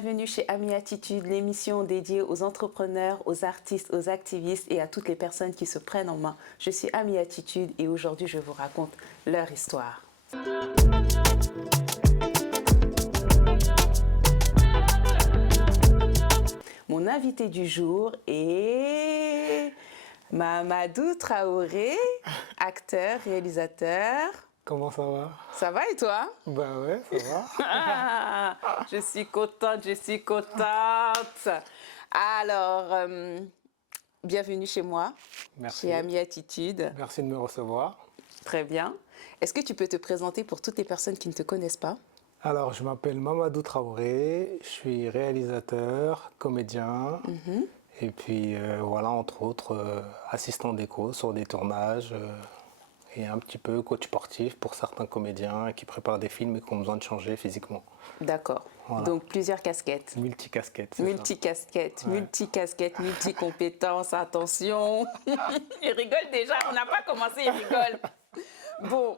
bienvenue chez Ami Attitude, l'émission dédiée aux entrepreneurs, aux artistes, aux activistes et à toutes les personnes qui se prennent en main. Je suis Ami Attitude et aujourd'hui je vous raconte leur histoire. Mon invité du jour est Mamadou Traoré, acteur, réalisateur. Comment ça va? Ça va et toi? Ben ouais, ça va. Ah, je suis contente, je suis contente. Alors, bienvenue chez moi, Merci. chez Ami Attitude. Merci de me recevoir. Très bien. Est-ce que tu peux te présenter pour toutes les personnes qui ne te connaissent pas? Alors, je m'appelle Mamadou Traoré, je suis réalisateur, comédien, et puis voilà, entre autres, assistant déco sur des tournages, et un petit peu coach sportif pour certains comédiens qui préparent des films et qui ont besoin de changer physiquement. D'accord. Voilà. Donc, plusieurs casquettes. Multicasquette, c'est Multicasquette, Ouais. multicasquette, multicompétences, attention. Il rigole déjà, on n'a pas commencé, il rigole. Bon,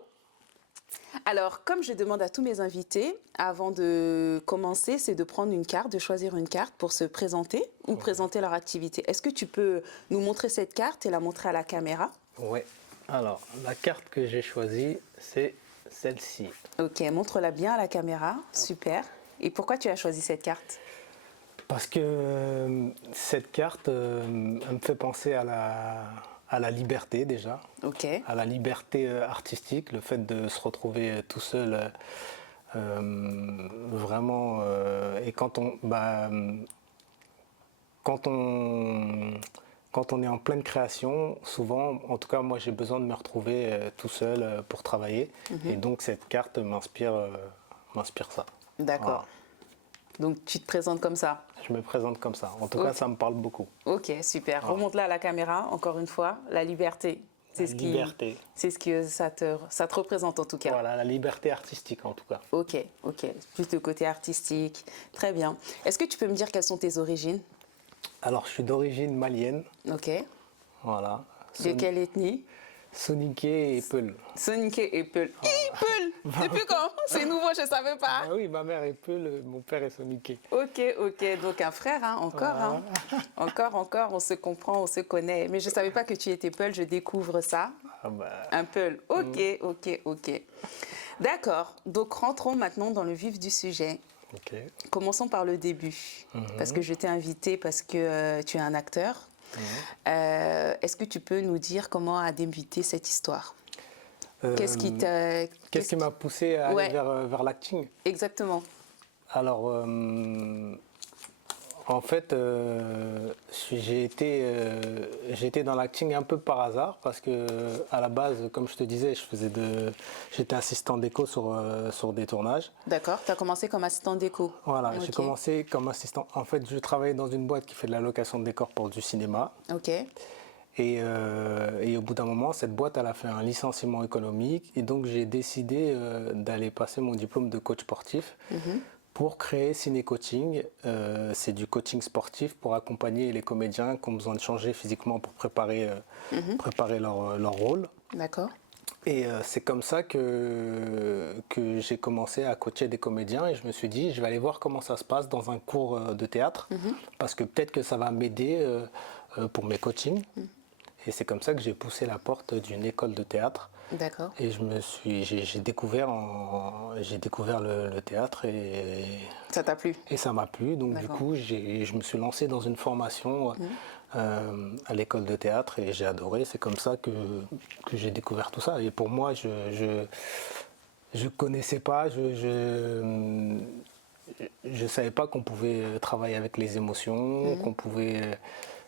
alors comme je demande à tous mes invités, avant de commencer, c'est de prendre une carte, de choisir une carte pour se présenter ou présenter leur activité. Est-ce que tu peux nous montrer cette carte et la montrer à la caméra? ça. Ouais. Alors, la carte que j'ai choisie, c'est celle-ci. Ok, montre-la bien à la caméra, super. Et pourquoi tu as choisi cette carte? Parce que cette carte elle me fait penser à la liberté déjà, Ok, à la liberté artistique, le fait de se retrouver tout seul vraiment. Et quand on est en pleine création, souvent, en tout cas moi j'ai besoin de me retrouver tout seul pour travailler. Et donc cette carte m'inspire ça. d'accord. Voilà. Donc tu te présentes comme ça? Je me présente comme ça. En tout cas, ça me parle beaucoup. Ok, super. Voilà. Remonte-la à la caméra, encore une fois. La liberté. C'est Liberté. C'est ce que ça te représente en tout cas. Voilà, la liberté artistique en tout cas. Ok, ok. Plus le côté artistique. Très bien. Est-ce que tu peux me dire quelles sont tes origines? Alors, je suis d'origine malienne. Ok. Voilà. De quelle ethnie? Soninké et Peul. Soninké et Peul. Peul! Depuis quand? C'est nouveau, je ne savais pas. Ah oui, ma mère est Peul, mon père est Soninké. Ok, ok. Donc un frère, hein, encore. Hein. Encore. On se comprend, on se connaît. Mais je ne savais pas que tu étais Peul, je découvre ça. Ah bah, Un Peul. Ok. D'accord. Donc rentrons maintenant dans le vif du sujet. ok. Commençons par le début. Parce que je t'ai invité parce que tu es un acteur. Est-ce que tu peux nous dire comment a débuté cette histoire? Qu'est-ce qui m'a poussé à aller vers l'acting? Exactement. Alors, en fait, j'ai été dans l'acting un peu par hasard parce que à la base, comme je te disais, j'étais assistant déco sur des tournages. D'accord, tu as commencé comme assistant déco. Voilà, Ok. j'ai commencé comme assistant. En fait, je travaillais dans une boîte qui fait de la location de décors pour du cinéma. Ok, Et au bout d'un moment, cette boîte, elle a fait un licenciement économique. Et donc, j'ai décidé d'aller passer mon diplôme de coach sportif pour créer Ciné Coaching. C'est du coaching sportif pour accompagner les comédiens qui ont besoin de changer physiquement pour préparer leur rôle. d'accord. Et c'est comme ça que j'ai commencé à coacher des comédiens et je me suis dit, je vais aller voir comment ça se passe dans un cours de théâtre parce que peut-être que ça va m'aider pour mes coachings. Et c'est comme ça que j'ai poussé la porte d'une école de théâtre. D'accord. Et j'ai découvert le théâtre Ça t'a plu? et ça m'a plu. Donc du D'accord. coup, je me suis lancé dans une formation à l'école de théâtre et j'ai adoré. C'est comme ça que j'ai découvert tout ça. Et pour moi, je connaissais pas, je savais pas qu'on pouvait travailler avec les émotions, qu'on pouvait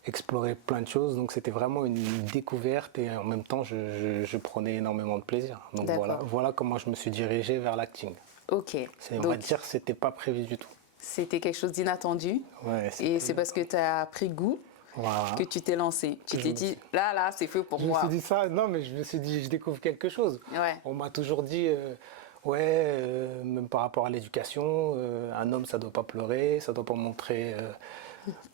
explorer plein de choses. Donc c'était vraiment une découverte et en même temps, je prenais énormément de plaisir. Donc voilà comment je me suis dirigé vers l'acting. Ok. On va dire que c'était pas prévu du tout. C'était quelque chose d'inattendu. Ouais, Et c'est parce que tu as pris goût voilà. que tu t'es lancé. Tu t'es dit, là, c'est fait pour Je moi. me suis dit ça, non, mais je me suis dit, je découvre quelque chose. Ouais. On m'a toujours dit, même par rapport à l'éducation, un homme, ça doit pas pleurer, ça doit pas montrer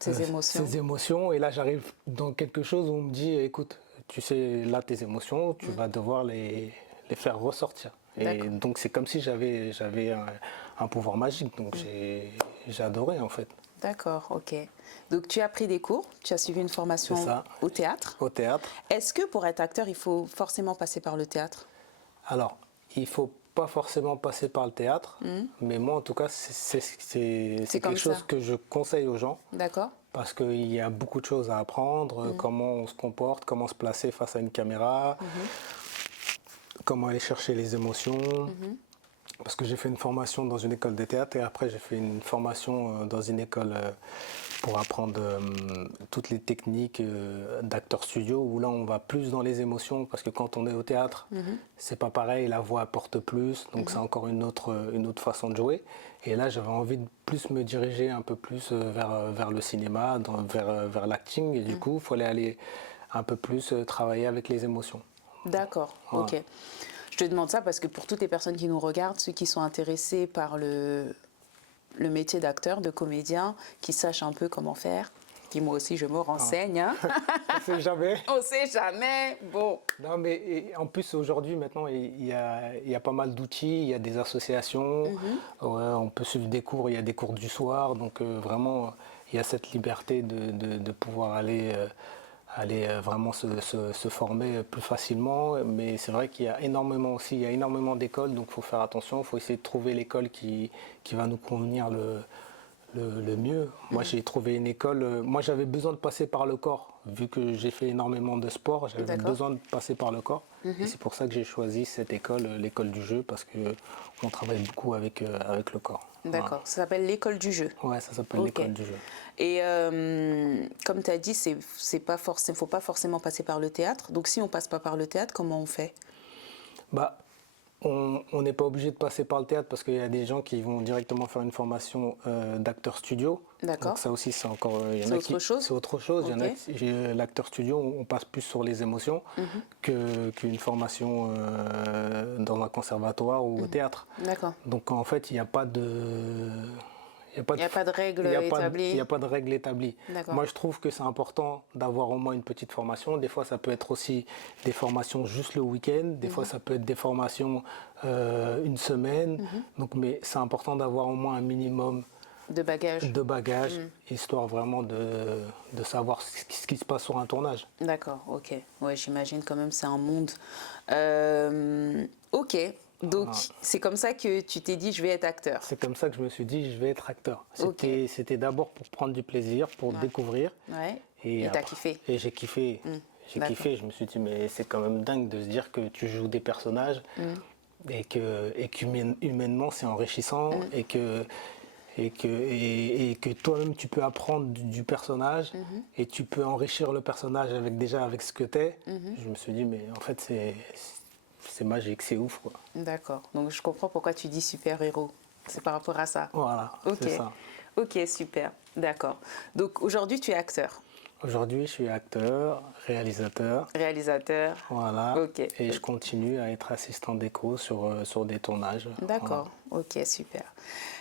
Ses émotions. ses émotions. Et là, j'arrive dans quelque chose où on me dit, écoute, tu sais, là, tes émotions, tu vas devoir les faire ressortir. Et donc, c'est comme si j'avais un pouvoir magique. Donc, j'ai adoré en fait. D'accord, ok. Donc tu as pris des cours, tu as suivi une formation C'est ça. au théâtre. Au théâtre. Est-ce que pour être acteur, il faut forcément passer par le théâtre? Alors, il ne faut pas forcément passer par le théâtre, mais moi en tout cas, c'est C'est comme quelque chose ça. que je conseille aux gens. D'accord. Parce qu'il y a beaucoup de choses à apprendre, comment on se comporte, comment se placer face à une caméra, comment aller chercher les émotions. Parce que j'ai fait une formation dans une école de théâtre et après j'ai fait une formation dans une école pour apprendre toutes les techniques d'acteur studio où là on va plus dans les émotions parce que quand on est au théâtre, c'est pas pareil, la voix apporte plus, donc c'est encore une autre façon de jouer. Et là j'avais envie de plus me diriger un peu plus vers le cinéma, vers l'acting et du coup il fallait aller un peu plus travailler avec les émotions. D'accord, Voilà. ok. Je te demande ça parce que pour toutes les personnes qui nous regardent, ceux qui sont intéressés par le métier d'acteur, de comédien, qui sachent un peu comment faire, qui moi aussi je me renseigne, hein. On sait jamais. On sait jamais. Bon, Non, mais en plus, aujourd'hui, maintenant, il y a pas mal d'outils, il y a des associations, ouais, on peut suivre des cours, il y a des cours du soir, donc vraiment, il y a cette liberté de pouvoir aller vraiment se former plus facilement. Mais c'est vrai qu'il y a énormément aussi, il y a énormément d'écoles, donc il faut faire attention, il faut essayer de trouver l'école qui va nous convenir le mieux. Moi, j'ai trouvé une école. Moi, j'avais besoin de passer par le corps. Vu que j'ai fait énormément de sport, j'avais D'accord. besoin de passer par le corps. Et c'est pour ça que j'ai choisi cette école, l'école du jeu, parce qu'on travaille beaucoup avec le corps. d'accord. Ça s'appelle l'école du jeu. Voilà. Ouais, ça s'appelle Ok. l'école du jeu. Et comme tu as dit, c'est pas forcément, faut pas forcément passer par le théâtre. Donc si on passe pas par le théâtre, comment on fait? Bah, on n'est pas obligé de passer par le théâtre parce qu'il y a des gens qui vont directement faire une formation d'acteur studio. D'accord. Donc ça aussi, c'est encore... C'est autre chose. C'est autre chose. Il y en a Ok. l'acteur studio, on passe plus sur les émotions qu'une formation dans un conservatoire ou au théâtre. D'accord. Donc en fait, il n'y a pas de... Il Il n'y a pas de règle il n'y a établie. pas de règle établie. D'accord. Moi, je trouve que c'est important d'avoir au moins une petite formation. Des fois, ça peut être aussi des formations juste le week-end. Des fois, ça peut être des formations une semaine. Donc, mais c'est important d'avoir au moins un minimum De bagages. de bagages, histoire vraiment de savoir ce qui se passe sur un tournage. D'accord, ok. Ouais, j'imagine quand même c'est un monde. Ok, donc c'est comme ça que tu t'es dit je vais être acteur. C'est comme ça que je me suis dit, je vais être acteur. Ok. C'était d'abord pour prendre du plaisir, pour découvrir. Ouais. Et t'as après- kiffé. Et j'ai kiffé. J'ai D'accord. kiffé. Je me suis dit, mais c'est quand même dingue de se dire que tu joues des personnages et qu'humainement c'est enrichissant et que toi-même tu peux apprendre du personnage et tu peux enrichir le personnage avec ce que tu es. Je me suis dit, mais en fait, c'est magique, c'est ouf, quoi. D'accord, donc je comprends pourquoi tu dis super-héros. C'est par rapport à ça. Voilà, Ok. c'est ça. Ok, super. D'accord. Donc aujourd'hui tu es acteur, Aujourd'hui, je suis acteur, réalisateur. réalisateur. Voilà. Ok. Et je continue à être assistant déco sur des tournages. D'accord, ok, super.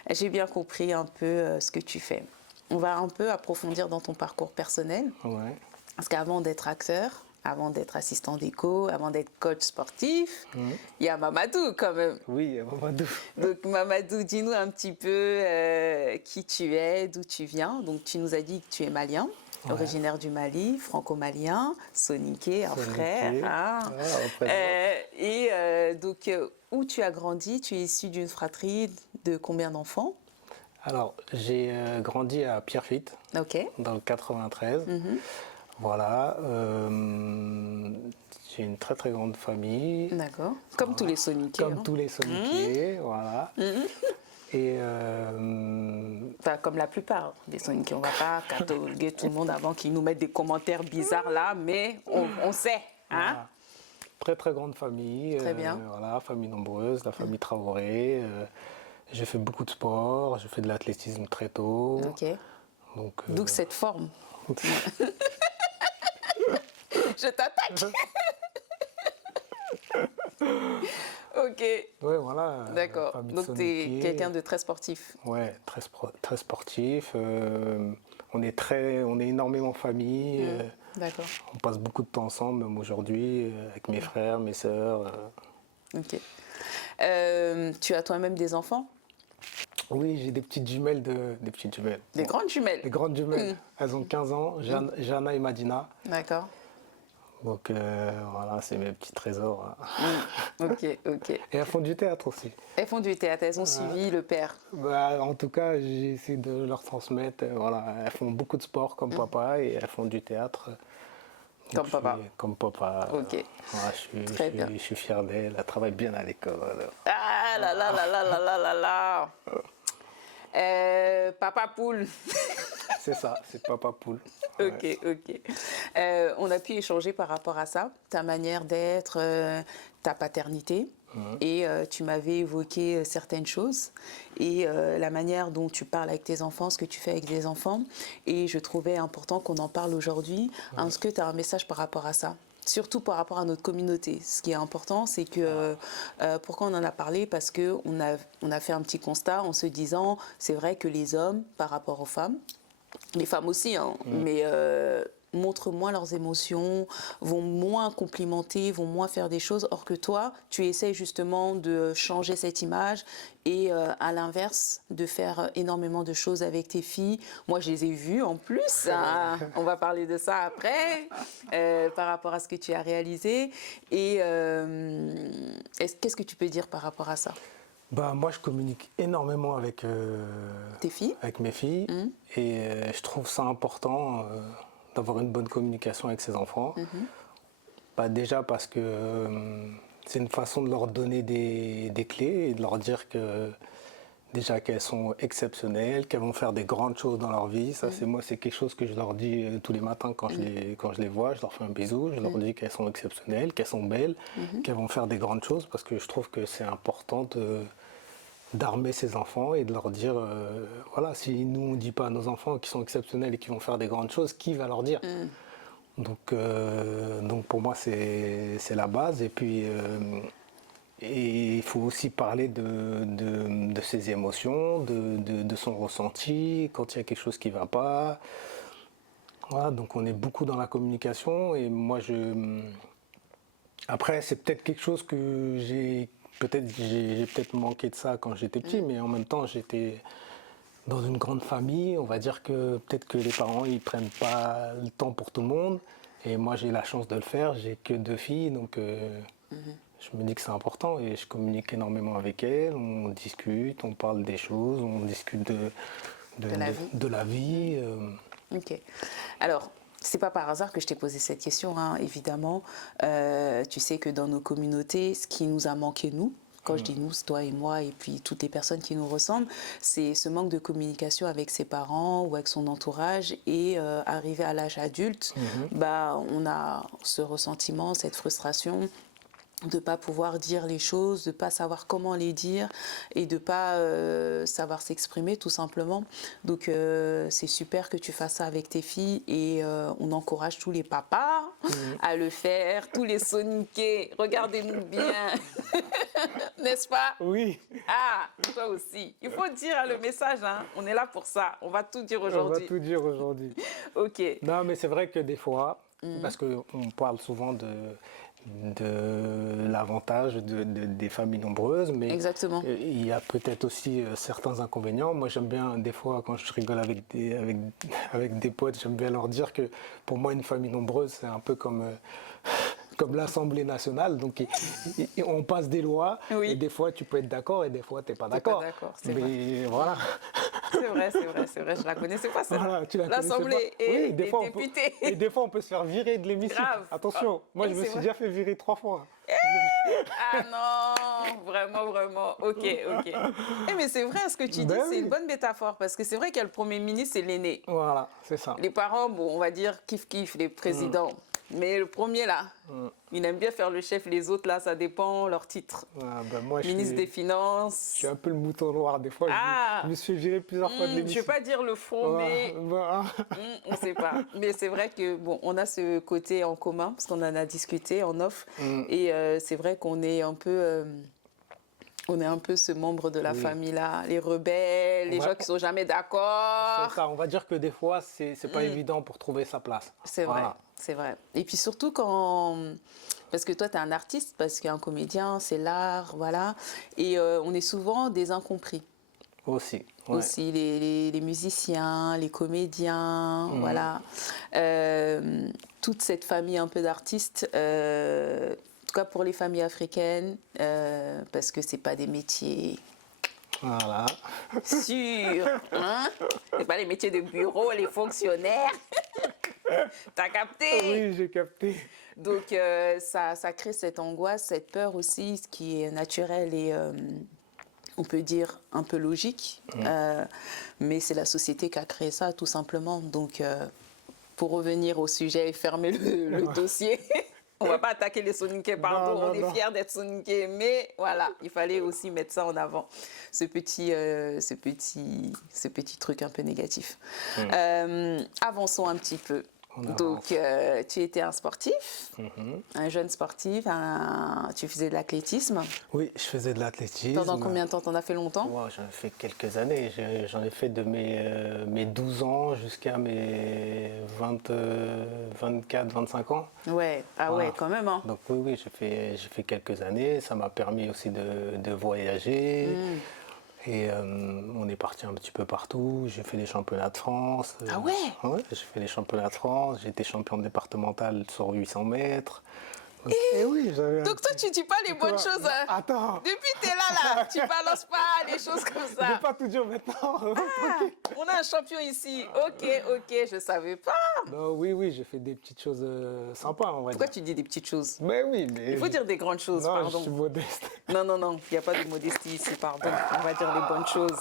J'ai bien compris un peu ce que tu fais. On va un peu approfondir dans ton parcours personnel. Voilà. Ouais. Parce qu'avant d'être acteur, avant d'être assistant déco, avant d'être coach sportif, il y a Mamadou quand même. Oui, Mamadou. Donc Mamadou, dis-nous un petit peu qui tu es, d'où tu viens. Donc tu nous as dit que tu es malien, originaire du Mali, franco-malien, soniqué, un frère. Hein. Donc où tu as grandi? Tu es issu d'une fratrie de combien d'enfants? Alors, j'ai grandi à Pierrefitte, Ok. dans le 93. Voilà. J'ai une très très grande famille. D'accord. Comme tous les soniqués. Comme tous les soniquiers, voilà. Et Enfin, comme la plupart des soniqués. On ne va pas cataloguer tout le monde avant qu'ils nous mettent des commentaires bizarres là, mais on sait. Hein? voilà. Très très grande famille. Très bien. Voilà, famille nombreuse, la famille Traoré. J'ai fait beaucoup de sport, j'ai fait de l'athlétisme très tôt. Ok. Donc, D'où cette forme. Je t'attaque. Ok. ouais, voilà. D'accord. famille Donc tu es soniquée. quelqu'un de très sportif. Ouais, très sportif. On est énormément famille. D'accord. On passe beaucoup de temps ensemble, même aujourd'hui, avec mes frères, mes sœurs. Ok. Tu as toi-même des enfants? Oui, j'ai des petites jumelles, des petites jumelles. Des grandes jumelles. Des grandes jumelles. Elles ont 15 ans, Jana et Madina. D'accord. Donc voilà, c'est mes petits trésors. Ok, ok. Et elles font du théâtre aussi. Elles font du théâtre, elles ont suivi le père. Bah, en tout cas, j'ai essayé de leur transmettre. Voilà, elles font beaucoup de sport comme papa et elles font du théâtre. Donc, Comme papa. Comme papa. Ok. Voilà, Très bien. je suis fier d'elle. Elle travaille bien à l'école. Ah là là là là là là là là. Papa poule. C'est ça, c'est papa poule. Ok, ok. On a pu échanger par rapport à ça, ta manière d'être, ta paternité. Et tu m'avais évoqué certaines choses et la manière dont tu parles avec tes enfants, ce que tu fais avec tes enfants. Et je trouvais important qu'on en parle aujourd'hui. Est-ce que tu as un message par rapport à ça? Surtout par rapport à notre communauté. Ce qui est important, c'est que, pourquoi on en a parlé? Parce qu'on a fait un petit constat en se disant, c'est vrai que les hommes, par rapport aux femmes aussi, hein, mais montrent moins leurs émotions, vont moins complimenter, vont moins faire des choses. Or que toi, tu essayes justement de changer cette image et à l'inverse, de faire énormément de choses avec tes filles. Moi, je les ai vues en plus. Hein. On va parler de ça après, par rapport à ce que tu as réalisé. Et qu'est-ce que tu peux dire par rapport à ça? Bah, moi, je communique énormément avec, Tes filles? avec mes filles et je trouve ça important d'avoir une bonne communication avec ses enfants. Bah, déjà parce que c'est une façon de leur donner des clés et de leur dire que déjà qu'elles sont exceptionnelles, qu'elles vont faire des grandes choses dans leur vie. Ça, c'est quelque chose que je leur dis tous les matins quand je les vois. Je leur fais un bisou, je leur dis qu'elles sont exceptionnelles, qu'elles sont belles, qu'elles vont faire des grandes choses parce que je trouve que c'est important d'armer ses enfants et de leur dire, voilà, si nous on ne dit pas à nos enfants qu'ils sont exceptionnels et qu'ils vont faire des grandes choses, qui va leur dire? Donc pour moi c'est la base et puis et il faut aussi parler de ses émotions, de son ressenti quand il y a quelque chose qui ne va pas. Voilà, donc on est beaucoup dans la communication et moi après c'est peut-être quelque chose que j'ai peut-être manqué de ça quand j'étais petit, mais en même temps j'étais dans une grande famille. On va dire que peut-être que les parents ils prennent pas le temps pour tout le monde, et moi j'ai la chance de le faire. J'ai que 2 filles, donc je me dis que c'est important et je communique énormément avec elles. On discute, on parle des choses, on discute de la vie. Ok. Alors, c'est pas par hasard que je t'ai posé cette question, hein, évidemment. Tu sais que dans nos communautés, ce qui nous a manqué, nous, quand je dis nous, c'est toi et moi et puis toutes les personnes qui nous ressemblent, c'est ce manque de communication avec ses parents ou avec son entourage. Et arrivé à l'âge adulte, bah, on a ce ressentiment, cette frustration de ne pas pouvoir dire les choses, de ne pas savoir comment les dire et de ne pas savoir s'exprimer tout simplement. Donc c'est super que tu fasses ça avec tes filles et on encourage tous les papas à le faire, tous les soniqués, regardez-nous bien, n'est-ce pas? Oui. Ah, toi aussi. Il faut dire le message, hein. On est là pour ça, on va tout dire On va aujourd'hui. tout dire aujourd'hui. Ok. Non, mais c'est vrai que des fois, parce qu'on parle souvent de l'avantage des familles nombreuses, mais Exactement. il y a peut-être aussi certains inconvénients. Moi, j'aime bien, des fois, quand je rigole avec des potes, j'aime bien leur dire que pour moi, une famille nombreuse, c'est un peu comme comme l'Assemblée nationale. Donc, on passe des lois, Oui. et des fois, tu peux être d'accord, et des fois, tu n'es pas d'accord. C'est Mais vrai. voilà. C'est vrai, je la connaissais pas, celle-là. Voilà, tu la connaissais L'Assemblée pas. et Oui, des les fois, députés. et des fois, on peut se faire virer de l'hémicycle. Grave. Attention, moi, je me c'est suis vrai. déjà fait virer 3 fois. Ah non, vraiment, vraiment. Ok. Mais c'est vrai, ce que tu dis, Ben c'est oui. une bonne métaphore parce que c'est vrai qu'il y a le Premier ministre, c'est l'aîné. Voilà, c'est ça. Les parents, bon, on va dire kiff, les présidents. Mais le premier, là, il aime bien faire le chef. Les autres, là, ça dépend leur titre. Ah, ben moi, Ministre des je Finances. suis un peu le mouton noir. Des fois, je me suis fait virer plusieurs fois de Je ne l'hémicycle. vais pas dire le fond, mais on ne sait pas. Mais c'est vrai que bon, on a ce côté en commun parce qu'on en a discuté en off. Et c'est vrai qu'on est un peu, on est un peu ce membre de la famille là, les rebelles, les gens qui sont jamais d'accord. C'est ça. On va dire que des fois, c'est pas évident pour trouver sa place. C'est Voilà. vrai, c'est vrai. Et puis surtout quand... Parce que toi, tu es un artiste, parce qu'un comédien, c'est l'art, voilà. Et on est souvent des incompris. Aussi. Ouais. Aussi les musiciens, les comédiens, voilà. Toute cette famille un peu d'artistes, en tout cas pour les familles africaines, parce que c'est pas des métiers Voilà. sûrs, hein? C'est pas les métiers de bureau, les fonctionnaires. T'as capté? Oui, j'ai capté. Donc ça crée cette angoisse, cette peur aussi, ce qui est naturel et on peut dire un peu logique, mais c'est la société qui a créé ça tout simplement. Donc pour revenir au sujet et fermer le dossier, on va pas attaquer les Soninké, pardon, on est fiers d'être Soninké, mais voilà, il fallait aussi mettre ça en avant, ce petit truc un peu négatif. Avançons un petit peu. Donc, tu étais un sportif, un jeune sportif, tu faisais de l'athlétisme. Oui, je faisais de l'athlétisme. Pendant combien de temps? T'en as fait longtemps? Wow, j'en ai fait quelques années. J'en ai fait de mes 12 ans jusqu'à mes 24, 25 ans. Ouais, ah Voilà. ouais, quand même. Hein. Donc oui, j'ai fait quelques années. Ça m'a permis aussi de voyager. Et on est parti un petit peu partout. J'ai fait les championnats de France. Ah ouais? Ouais, j'ai fait les championnats de France. J'ai été champion départemental sur 800 mètres. Et oui, donc toi, tu dis pas les bonnes choses. Hein. Attends. Depuis que tu es là, tu balances pas les choses comme Je ça. vais pas tout dire maintenant. Ah, on a un champion ici. Ok, je savais pas. Non, oui, j'ai fait des petites choses sympas, on va Pourquoi dire. tu dis des petites choses? Mais oui, mais... Il faut dire des grandes choses, non, pardon. je suis modeste. Non, il n'y a pas de modestie ici, pardon. On va dire les bonnes choses.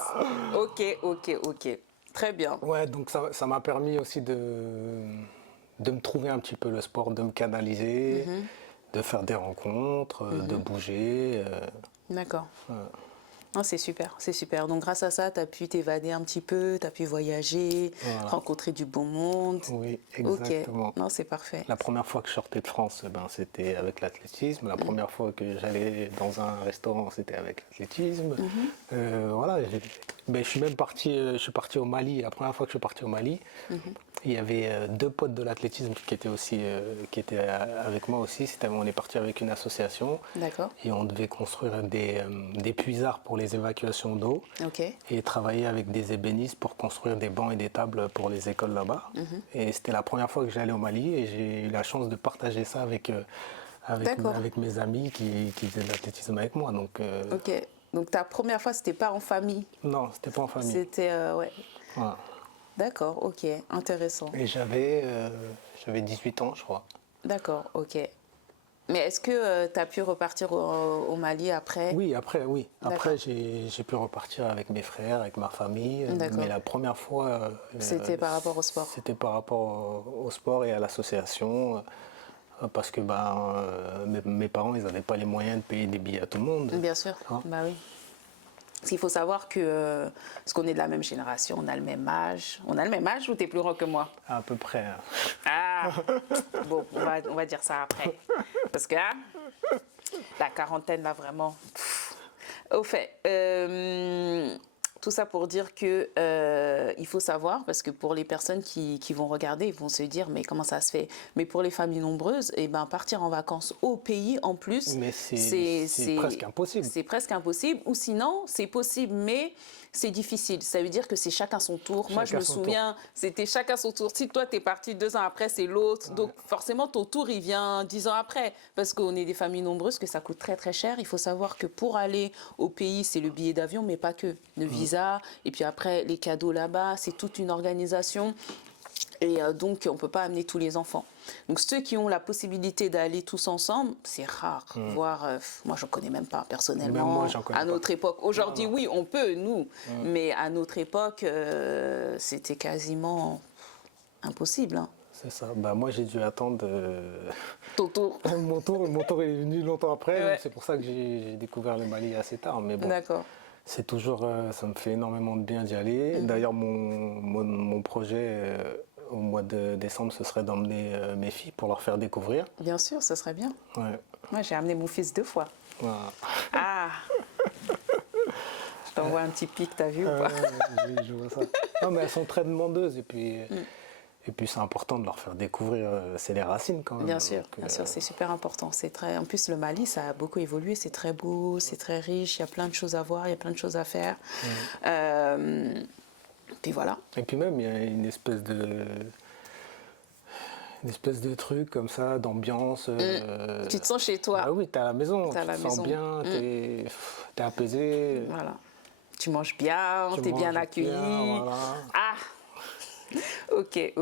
Ok. Très bien. Ouais, donc ça m'a permis aussi de me trouver un petit peu le sport, de me canaliser, de faire des rencontres, de bouger. D'accord. Non, c'est super. Donc grâce à ça, tu as pu t'évader un petit peu, tu as pu voyager, Voilà. rencontrer du bon monde. Oui, exactement. Ok, non, c'est parfait. La première fois que je sortais de France, c'était avec l'athlétisme. La première fois que j'allais dans un restaurant, c'était avec l'athlétisme. Voilà, je suis même parti, je suis parti au Mali. La première fois que je suis parti au Mali, il y avait deux potes de l'athlétisme qui étaient avec moi aussi. On est parti avec une association. D'accord. Et on devait construire des puisards pour les évacuations d'eau. Ok. Et travailler avec des ébénistes pour construire des bancs et des tables pour les écoles là-bas. Et c'était la première fois que j'allais au Mali et j'ai eu la chance de partager ça avec mes amis qui faisaient de l'athlétisme avec moi. Donc, Ok. Donc ta première fois, c'était pas en famille? non, c'était pas en famille. C'était, ouais. Voilà. D'accord, ok. Intéressant. Et j'avais 18 ans, je crois. D'accord, ok. Mais est-ce que tu as pu repartir au Mali après? Oui, après, oui. Après, D'accord. j'ai pu repartir avec mes frères, avec ma famille. D'accord. Mais la première fois... C'était par rapport au sport? C'était par rapport au sport et à l'association. Parce que mes parents, ils n'avaient pas les moyens de payer des billets à tout le monde. Bien sûr, Hein? bah oui. Parce qu'il faut savoir que, parce qu'on est de la même génération, on a le même âge. On a le même âge ou tu es plus grand que moi? À peu près. Hein. Ah, bon, on va dire ça après. Parce que hein, la quarantaine, là, vraiment. Au fait, tout ça pour dire que il faut savoir, parce que pour les personnes qui vont regarder, ils vont se dire, mais comment ça se fait? Mais pour les familles nombreuses, eh ben, partir en vacances au pays, en plus, Mais c'est presque impossible. c'est presque impossible. Ou sinon, c'est possible, mais c'est difficile. Ça veut dire que c'est chacun son tour. Moi, je me souviens, c'était chacun son tour. Si toi, tu es parti 2 ans après, c'est l'autre. Ouais. Donc, forcément, ton tour, il vient 10 ans après. Parce qu'on est des familles nombreuses, que ça coûte très, très cher. Il faut savoir que pour aller au pays, c'est le billet d'avion, mais pas que. Le visa, et puis après, les cadeaux là-bas, c'est toute une organisation. Et donc, on ne peut pas amener tous les enfants. Donc, ceux qui ont la possibilité d'aller tous ensemble, c'est rare. Voire, moi, je ne connais même pas personnellement. Même moi, j'en connais à notre pas. époque. Aujourd'hui, oui, on peut, nous. Mais à notre époque, c'était quasiment impossible. Hein. C'est ça. Bah, moi, j'ai dû attendre ton tour. mon tour est venu longtemps après. Ouais. C'est pour ça que j'ai découvert le Mali assez tard. Mais bon, d'accord. C'est toujours, ça me fait énormément de bien d'y aller. D'ailleurs, mon projet au mois de décembre, ce serait d'emmener mes filles pour leur faire découvrir. Bien sûr, ce serait bien. Ouais. Moi, j'ai amené mon fils 2 fois. Voilà. Ah. Je t'envoie un petit pic, t'as vu ou pas? Je vois ça. Non, mais elles sont très demandeuses. Et puis, Et puis c'est important de leur faire découvrir, c'est les racines quand même. Bien sûr, Donc, c'est super important. En plus, le Mali, ça a beaucoup évolué, c'est très beau, c'est très riche, il y a plein de choses à voir, il y a plein de choses à faire. Puis voilà. Et puis même, il y a une espèce de truc comme ça, d'ambiance. Tu te sens chez toi. Ah oui, t'es à la maison, T'es à tu la te sens maison. bien, t'es apaisé. Voilà. Tu manges bien, Tu t'es bien manges accueilli. bien, voilà. Ah, ok.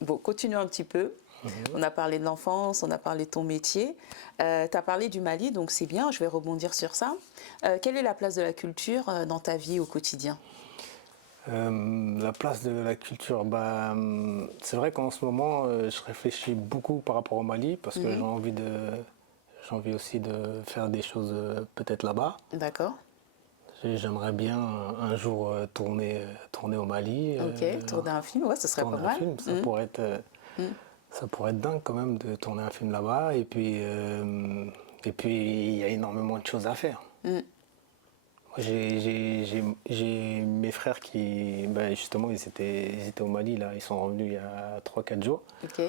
Bon, continuons un petit peu. On a parlé de l'enfance, on a parlé de ton métier. Tu as parlé du Mali, donc c'est bien, je vais rebondir sur ça. Quelle est la place de la culture dans ta vie au quotidien? La place de la culture, c'est vrai qu'en ce moment, je réfléchis beaucoup par rapport au Mali parce que j'ai envie aussi de faire des choses peut-être là-bas. D'accord. J'aimerais bien un jour tourner au Mali. Ok, tourner un film, ouais, ce serait pas Tourner un mal. film, ça pourrait être dingue quand même de tourner un film là-bas. Et puis il y a énormément de choses à faire. Moi, j'ai mes frères qui, justement, ils étaient au Mali, là, ils sont revenus il y a 3-4 jours. Ok,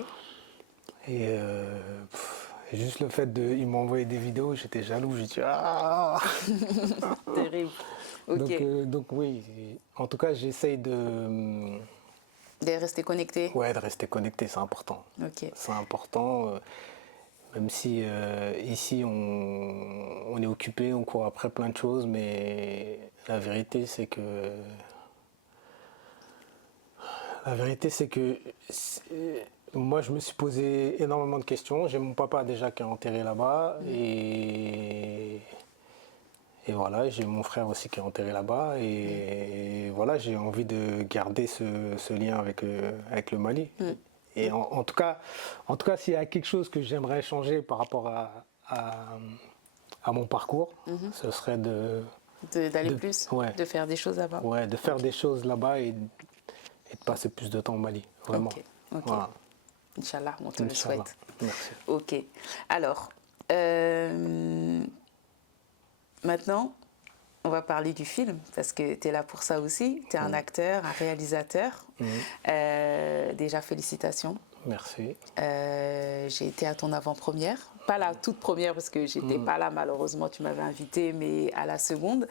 Et juste le fait ils m'ont envoyé des vidéos, j'étais jaloux, j'ai dit ah. terrible. Ok, Donc oui, en tout cas, j'essaye de rester connecté. ouais, de rester connecté, c'est important. Ok, C'est important, même si ici on est occupé, on court après plein de choses, mais la vérité c'est que moi je me suis posé énormément de questions. J'ai mon papa déjà qui est enterré là-bas et voilà, j'ai mon frère aussi qui est enterré là-bas et voilà, j'ai envie de garder ce lien avec le Mali. Et en tout cas, s'il y a quelque chose que j'aimerais changer par rapport à mon parcours, ce serait d'aller plus, ouais, de faire des choses là-bas. ouais, de faire des choses là-bas et de passer plus de temps au Mali, vraiment. Ok. Voilà. Inch'Allah, on te le Inch'Allah. souhaite. Merci. Ok. Alors, maintenant, on va parler du film, parce que tu es là pour ça aussi. Tu es un acteur, un réalisateur. Déjà, félicitations. Merci. J'ai été à ton avant-première. Pas la toute première, parce que j'étais pas là, malheureusement, tu m'avais invité, mais à la seconde.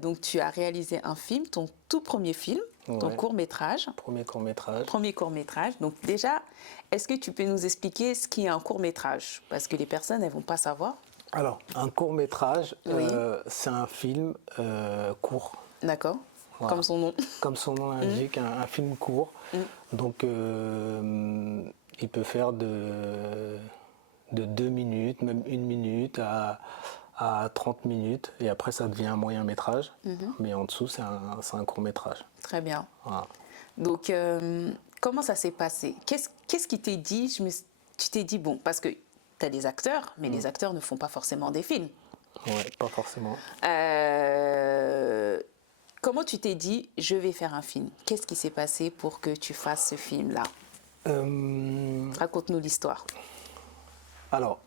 Donc, tu as réalisé un film, ton tout premier film, ton Ouais. court-métrage. Premier court-métrage. Premier court-métrage. Donc déjà, est-ce que tu peux nous expliquer ce qu'est un court-métrage? Parce que les personnes, elles ne vont pas savoir. Alors, un court-métrage, Oui. c'est un film court. D'accord. Voilà. Comme son nom. Comme son nom l'indique, un film court. Donc, il peut faire de 2 minutes, même 1 minute à 30 minutes. Et après, ça devient un moyen métrage. Mais en dessous, c'est un court métrage. Très bien. Voilà. Donc, comment ça s'est passé? Qu'est-ce qui t'est dit? Tu t'es dit, bon, parce que tu as des acteurs, mais les acteurs ne font pas forcément des films. Ouais, pas forcément. Comment tu t'es dit, je vais faire un film? Qu'est-ce qui s'est passé pour que tu fasses ce film-là? Raconte-nous l'histoire. Alors,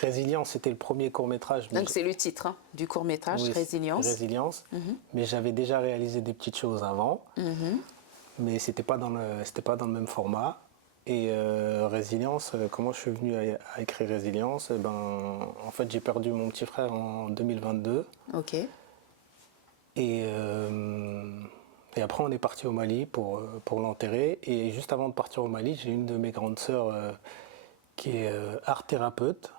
Résilience, c'était le premier court-métrage. Donc, c'est le titre hein, du court-métrage, Oui, Résilience. Résilience. Mais j'avais déjà réalisé des petites choses avant. Mais c'était pas dans le même format. Et Résilience, comment je suis venu à écrire Résilience? En fait, j'ai perdu mon petit frère en 2022. Ok. Et après, on est parti au Mali pour l'enterrer. Et juste avant de partir au Mali, j'ai une de mes grandes sœurs qui est art thérapeute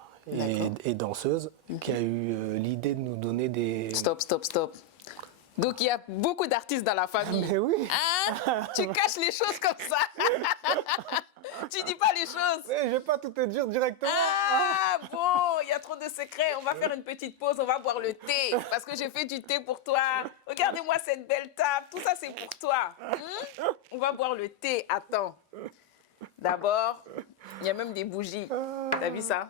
et danseuse, qui a eu l'idée de nous donner des... Stop. Donc, il y a beaucoup d'artistes dans la famille. Mais oui. Hein? Tu caches les choses comme ça. Tu dis pas les choses. Je vais pas tout te dire directement. Ah, bon, il y a trop de secrets. On va faire une petite pause, on va boire le thé. Parce que j'ai fait du thé pour toi. Regardez-moi cette belle table. Tout ça, c'est pour toi. On va boire le thé. Attends. D'abord, il y a même des bougies. T'as vu ça?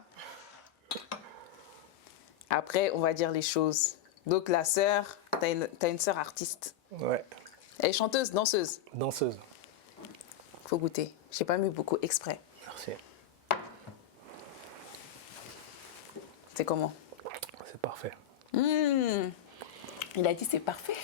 Après, on va dire les choses. Donc, la sœur, t'as une sœur artiste. Ouais. Elle est chanteuse, danseuse. Danseuse. Faut goûter. J'ai pas mis beaucoup exprès. Merci. C'est comment? C'est parfait. Il a dit c'est parfait.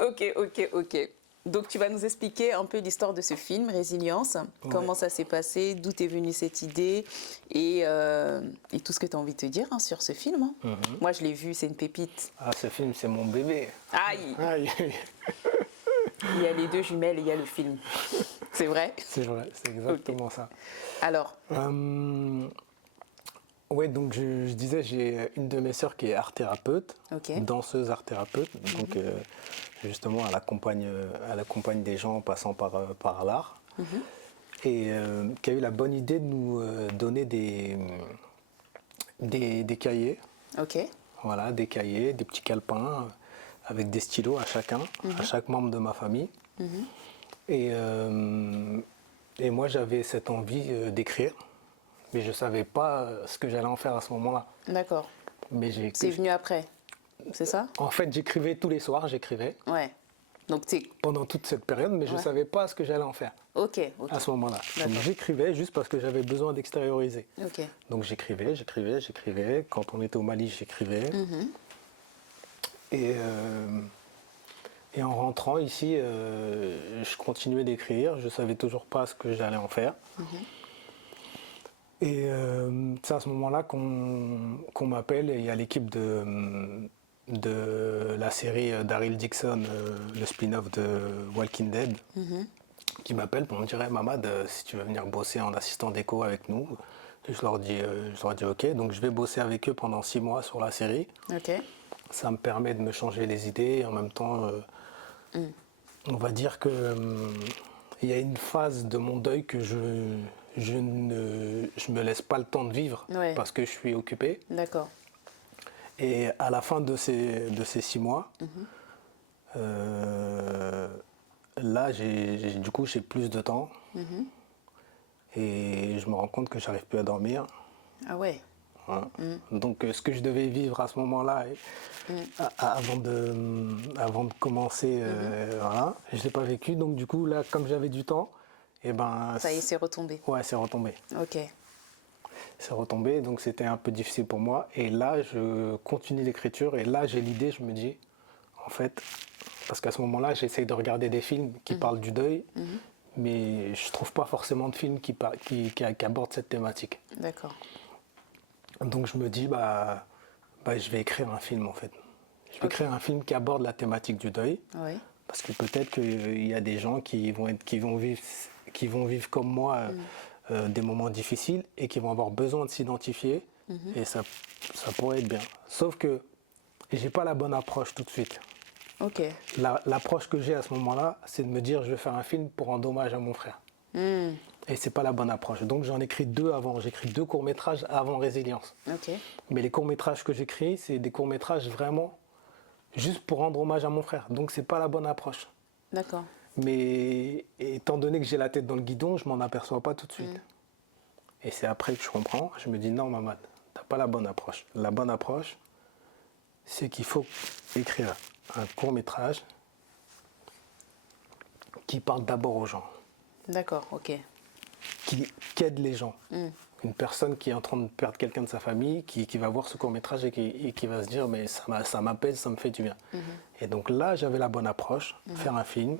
Ok. Donc, tu vas nous expliquer un peu l'histoire de ce film, Résilience. Ouais. Comment ça s'est passé, d'où t'es venue cette idée et tout ce que tu as envie de te dire sur ce film. Moi, je l'ai vu, c'est une pépite. Ah, ce film, c'est mon bébé. Aïe, Aïe. il y a les deux jumelles et il y a le film. C'est vrai? C'est vrai, c'est exactement ça. Alors, Ouais, donc je disais, j'ai une de mes sœurs qui est art-thérapeute, Ok. danseuse art-thérapeute. Donc, justement, elle accompagne des gens en passant par l'art. Et qui a eu la bonne idée de nous donner des cahiers. ok, Voilà, des cahiers, des petits calepins avec des stylos à chacun, à chaque membre de ma famille. Et moi, j'avais cette envie d'écrire, mais je ne savais pas ce que j'allais en faire à ce moment-là. d'accord. Mais C'est venu après, c'est ça? en fait, j'écrivais tous les soirs, j'écrivais Ouais. Donc, pendant toute cette période, mais je ne Ouais. savais pas ce que j'allais en faire ok. à ce moment-là. Donc D'accord. j'écrivais juste parce que j'avais besoin d'extérioriser. Ok. Donc j'écrivais. Quand on était au Mali, j'écrivais. Et, euh, et en rentrant ici, je continuais d'écrire. Je ne savais toujours pas ce que j'allais en faire. Et c'est à ce moment-là qu'on m'appelle. Et il y a l'équipe de la série Daryl Dixon, le spin-off de Walking Dead, qui m'appelle pour me dire: hey, Mamad, si tu veux venir bosser en assistant déco avec nous. Et je leur dis ok. Donc je vais bosser avec eux pendant 6 mois sur la série. Ok. Ça me permet de me changer les idées. Et en même temps, on va dire que il y a une phase de mon deuil que je me laisse pas le temps de vivre Ouais. parce que je suis occupé. D'accord. Et à la fin de ces 6 mois, là, du coup, j'ai plus de temps. Et je me rends compte que j'arrive plus à dormir. Ah ouais. Voilà. Donc, ce que je devais vivre à ce moment-là, avant de commencer, voilà, je ne l'ai pas vécu. Donc, du coup, là, comme j'avais du temps, et ben, Ça y est, c'est retombé. ouais, c'est retombé. Ok. C'est retombé, donc c'était un peu difficile pour moi. Et là, je continue l'écriture. Et là, j'ai l'idée, je me dis, en fait, parce qu'à ce moment-là, j'essaye de regarder des films qui parlent du deuil, mais je trouve pas forcément de films qui abordent cette thématique. D'accord. Donc je me dis, je vais écrire un film en fait. Je vais Ok. écrire un film qui aborde la thématique du deuil, Oui. parce que peut-être qu'il y a des gens qui vont vivre comme moi des moments difficiles et qui vont avoir besoin de s'identifier, et ça pourrait être bien. Sauf que j'ai pas la bonne approche tout de suite. Ok. L'approche que j'ai à ce moment-là, c'est de me dire: je vais faire un film pour rendre hommage à mon frère. Et c'est pas la bonne approche. Donc j'en écris 2 avant. J'écris 2 courts-métrages avant Résilience. Ok. Mais les courts-métrages que j'écris, c'est des courts-métrages vraiment juste pour rendre hommage à mon frère. Donc c'est pas la bonne approche. D'accord. Mais étant donné que j'ai la tête dans le guidon, je m'en aperçois pas tout de suite. Et c'est après que je comprends. Je me dis: non, Mamad, t'as pas la bonne approche. La bonne approche, c'est qu'il faut écrire un court-métrage qui parle d'abord aux gens, D'accord. Ok. qui aide les gens. Une personne qui est en train de perdre quelqu'un de sa famille, qui va voir ce court-métrage et qui va se dire: mais ça m'apaise, ça me fait du bien. Et donc là, j'avais la bonne approche, faire un film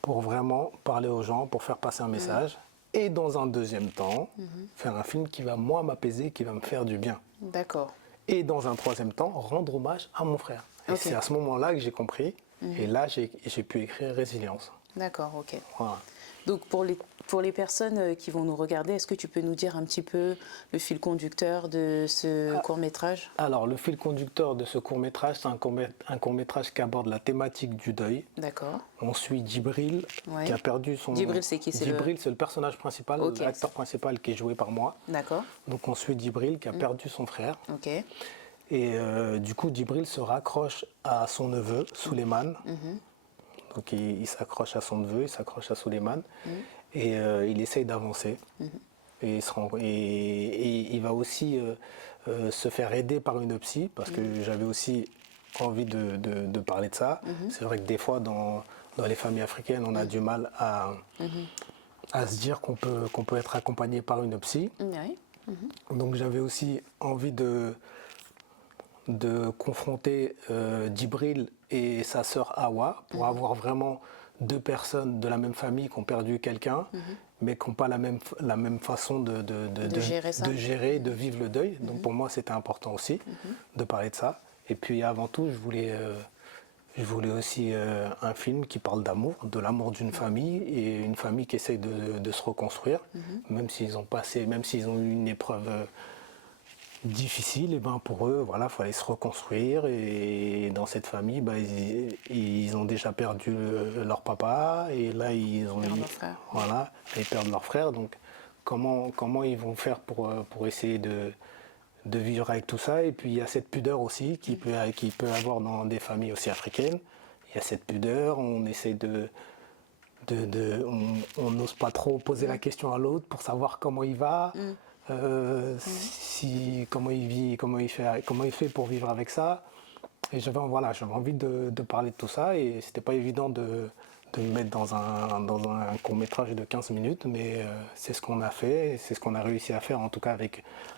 pour vraiment parler aux gens, pour faire passer un message. Et dans un deuxième temps, faire un film qui va, moi, m'apaiser, qui va me faire du bien. D'accord. Et dans un troisième temps, rendre hommage à mon frère. Et Ok. c'est à ce moment-là que j'ai compris. Et là, j'ai pu écrire Résilience. D'accord. Ok. Voilà. Donc pour les personnes qui vont nous regarder, est-ce que tu peux nous dire un petit peu le fil conducteur de ce court-métrage? Alors, le fil conducteur de ce court-métrage, c'est un court-métrage qui aborde la thématique du deuil. D'accord. On suit Djibril, Ouais. qui a perdu son... Djibril, c'est qui? Djibril, c'est le personnage principal, Ok. l'acteur principal qui est joué par moi. D'accord. Donc, on suit Djibril, qui a perdu son frère. Ok. Et du coup, Djibril se raccroche à son neveu, Souleymane. Donc, il s'accroche à son neveu, il s'accroche à Souleymane. Et il essaye d'avancer. Et, il va aussi se faire aider par une psy, parce que j'avais aussi envie de parler de ça. C'est vrai que des fois, dans les familles africaines, on a du mal à se dire qu'on peut être accompagné par une psy. Oui. Donc j'avais aussi envie de confronter Djibril et sa sœur Hawa pour avoir vraiment deux personnes de la même famille qui ont perdu quelqu'un, mais qui n'ont pas la même façon De gérer ça. de gérer, de vivre le deuil. Donc pour moi, c'était important aussi de parler de ça. Et puis avant tout, je voulais aussi un film qui parle d'amour, de l'amour d'une famille et une famille qui essaye de se reconstruire, même s'ils ont passé, même s'ils ont eu une épreuve difficile, et ben pour eux, voilà, fallait se reconstruire. Et dans cette famille, ben, ils ont déjà perdu leur papa et là ils ont Perdent leur frère. voilà, ils perdent leur frère. Donc comment ils vont faire pour essayer de vivre avec tout ça. Et puis il y a cette pudeur aussi qui peut avoir dans des familles aussi africaines. Il y a cette pudeur, on essaie on n'ose pas trop poser la question à l'autre pour savoir comment il va, comment il vit, comment il fait pour vivre avec ça. Et j'avais envie de parler de tout ça et c'était pas évident de me mettre dans un court-métrage de 15 minutes, mais c'est ce qu'on a fait, c'est ce qu'on a réussi à faire, en tout cas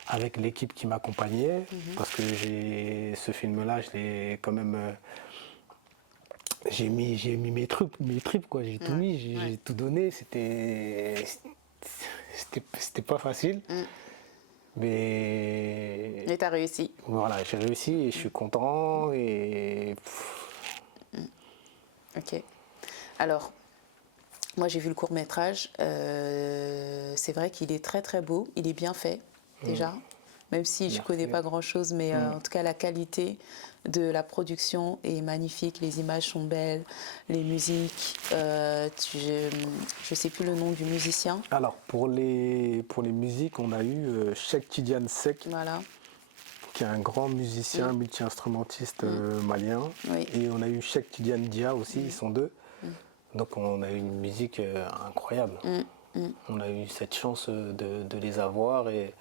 avec l'équipe qui m'accompagnait, parce que ce film-là, je l'ai quand même... j'ai mis mes tripes, quoi. J'ai tout mis, j'ai tout donné, c'était pas facile, mais... Et tu as réussi. Voilà, j'ai réussi et je suis content et... Ok. Alors, moi j'ai vu le court-métrage. C'est vrai qu'il est très très beau. Il est bien fait, déjà. Même si je ne connais pas grand-chose, mais en tout cas la qualité de la production est magnifique. Les images sont belles, les musiques. Je ne sais plus le nom du musicien. Alors, pour les musiques, on a eu Cheikh Tidiane Seck, Voilà. qui est un grand musicien, multi-instrumentiste malien. Oui. Et on a eu Cheikh Tidiane Dia aussi, ils sont deux. Donc on a eu une musique incroyable. On a eu cette chance de les avoir et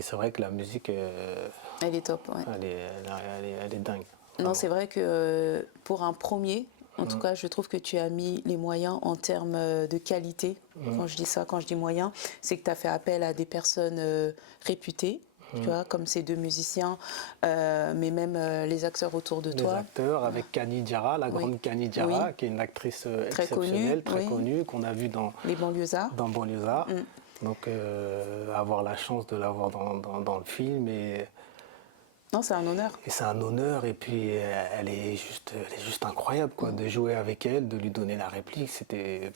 c'est vrai que la musique, Elle est top, ouais. elle est dingue. Non, c'est vrai que pour un premier, en tout cas, je trouve que tu as mis les moyens en termes de qualité. Quand je dis ça, quand je dis moyens, c'est que tu as fait appel à des personnes réputées, tu vois, comme ces deux musiciens, mais même les acteurs autour de toi. Les acteurs, avec Kani Diarra, la grande Kani Diarra, qui est une actrice Très exceptionnelle, connue, très connue, qu'on a vue dans Les banlieusards. Banlieusards. Donc avoir la chance de l'avoir dans le film Non, c'est un honneur. et c'est un honneur. Et puis elle est juste incroyable, quoi, de jouer avec elle, de lui donner la réplique, c'était...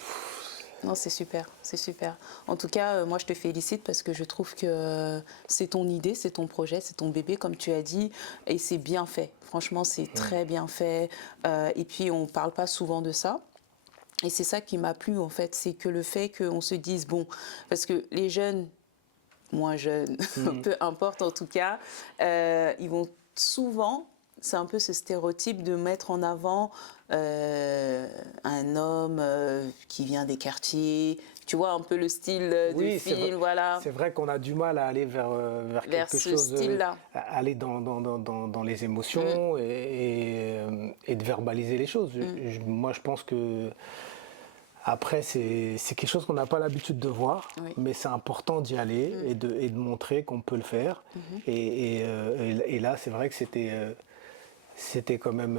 Non, c'est super, c'est super. En tout cas, moi, je te félicite parce que je trouve que c'est ton idée, c'est ton projet, c'est ton bébé, comme tu as dit, et c'est bien fait. Franchement, c'est très bien fait. Et puis, on ne parle pas souvent de ça. Et c'est ça qui m'a plu, en fait, c'est que le fait qu'on se dise, bon, parce que les jeunes, moins jeunes, peu importe en tout cas, ils vont souvent, c'est un peu ce stéréotype de mettre en avant un homme qui vient des quartiers, tu vois, un peu le style du film, voilà. C'est vrai qu'on a du mal à aller vers quelque ce chose, style-là. à aller dans les émotions et de verbaliser les choses. Moi, je pense que après, c'est quelque chose qu'on n'a pas l'habitude de voir, mais c'est important d'y aller et de montrer qu'on peut le faire. Et là, c'est vrai que c'était quand même...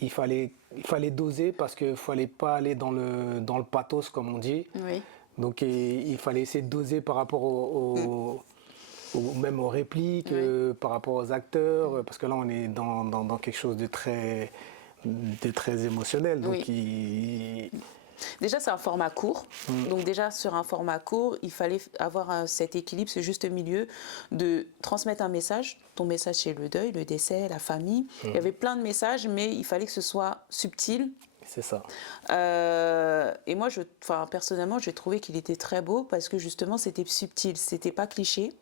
il fallait doser parce qu'il ne fallait pas aller dans le pathos, comme on dit. Oui. Donc il fallait essayer de doser par rapport même aux répliques, par rapport aux acteurs, parce que là, on est dans quelque chose de très émotionnel. Donc Déjà, c'est un format court. Donc déjà, sur un format court, il fallait avoir cet équilibre, ce juste milieu de transmettre un message. Ton message, c'est le deuil, le décès, la famille. Il y avait plein de messages, mais il fallait que ce soit subtil. C'est ça. Et moi, personnellement, j'ai trouvé qu'il était très beau parce que justement, c'était subtil. C'était pas cliché.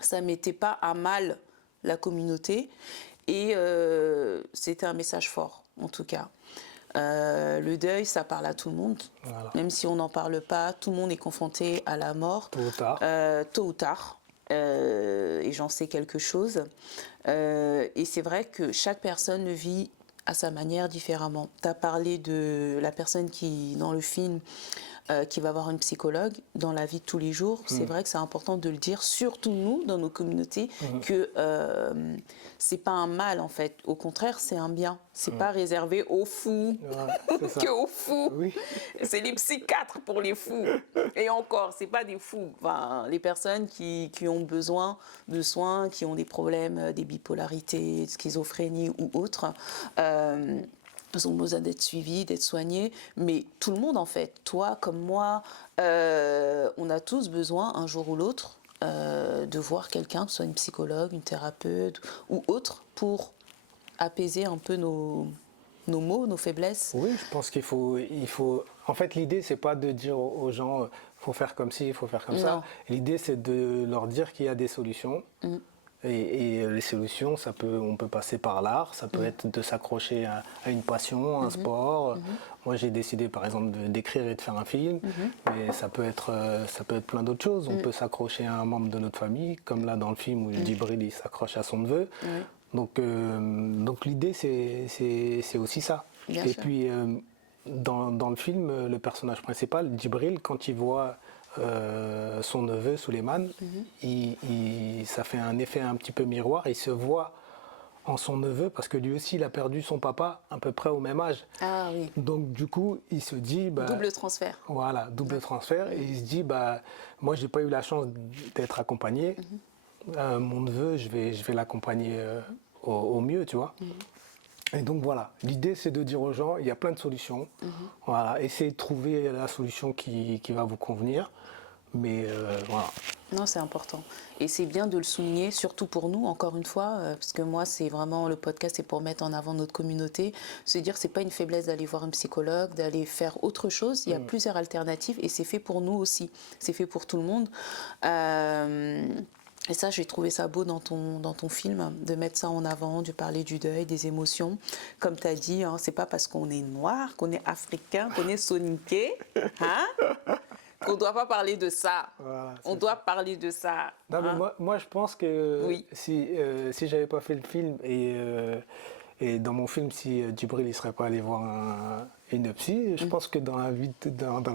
Ça mettait pas à mal la communauté. Et c'était un message fort, en tout cas. Le deuil, ça parle à tout le monde. Voilà. Même si on n'en parle pas, tout le monde est confronté à la mort. Tôt ou tard. Tôt ou tard. Et j'en sais quelque chose. Et c'est vrai que chaque personne le vit à sa manière différemment. Tu as parlé de la personne qui, dans le film, qui va voir une psychologue dans la vie de tous les jours, c'est vrai que c'est important de le dire, surtout nous, dans nos communautés, que c'est pas un mal en fait. Au contraire, c'est un bien. C'est pas réservé aux fous, c'est ça. que aux fous. Oui. C'est les psychiatres pour les fous. Et encore, c'est pas des fous. Enfin, les personnes qui ont besoin de soins, qui ont des problèmes, des bipolarités, schizophrénie ou autres. Ont besoin d'être suivis, d'être soignés, mais tout le monde en fait, toi comme moi, on a tous besoin un jour ou l'autre de voir quelqu'un, que ce soit une psychologue, une thérapeute ou autre, pour apaiser un peu nos maux, nos faiblesses. Oui, je pense qu'il faut. En fait, l'idée, c'est pas de dire aux gens, faut faire comme ci, il faut faire comme ça. L'idée, c'est de leur dire qu'il y a des solutions. Et les solutions, on peut passer par l'art, ça peut être de s'accrocher à une passion, un sport. Moi, j'ai décidé, par exemple, d'écrire et de faire un film, mais ça peut être plein d'autres choses. On peut s'accrocher à un membre de notre famille, comme là dans le film où Djibril il s'accroche à son neveu. Donc l'idée, c'est aussi ça. Bien et sûr. puis, dans le film, le personnage principal, Djibril, quand il voit son neveu Souleymane, ça fait un effet un petit peu miroir. Il se voit en son neveu parce que lui aussi il a perdu son papa à peu près au même âge. Ah oui. Donc du coup il se dit Double transfert. Voilà, double transfert. Et il se dit moi j'ai pas eu la chance d'être accompagné. Mon neveu je vais l'accompagner au mieux, tu vois. Et donc voilà, l'idée c'est de dire aux gens, il y a plein de solutions. Voilà, essayez de trouver la solution qui va vous convenir. Mais voilà. Non, c'est important. Et c'est bien de le souligner, surtout pour nous, encore une fois, parce que moi, c'est vraiment, le podcast, c'est pour mettre en avant notre communauté, se dire que c'est pas une faiblesse d'aller voir un psychologue, d'aller faire autre chose. Il y a plusieurs alternatives et c'est fait pour nous aussi. C'est fait pour tout le monde. Et ça, j'ai trouvé ça beau dans ton film, de mettre ça en avant, de parler du deuil, des émotions. Comme tu as dit, hein, c'est pas parce qu'on est noir, qu'on est africain, qu'on est soninké, hein, qu'on ne doit pas parler de ça. Voilà, on doit parler de ça. Non, mais moi, je pense que Oui. si j'avais pas fait le film et dans mon film, si Djibril ne serait pas allé voir une psy, je pense que dans la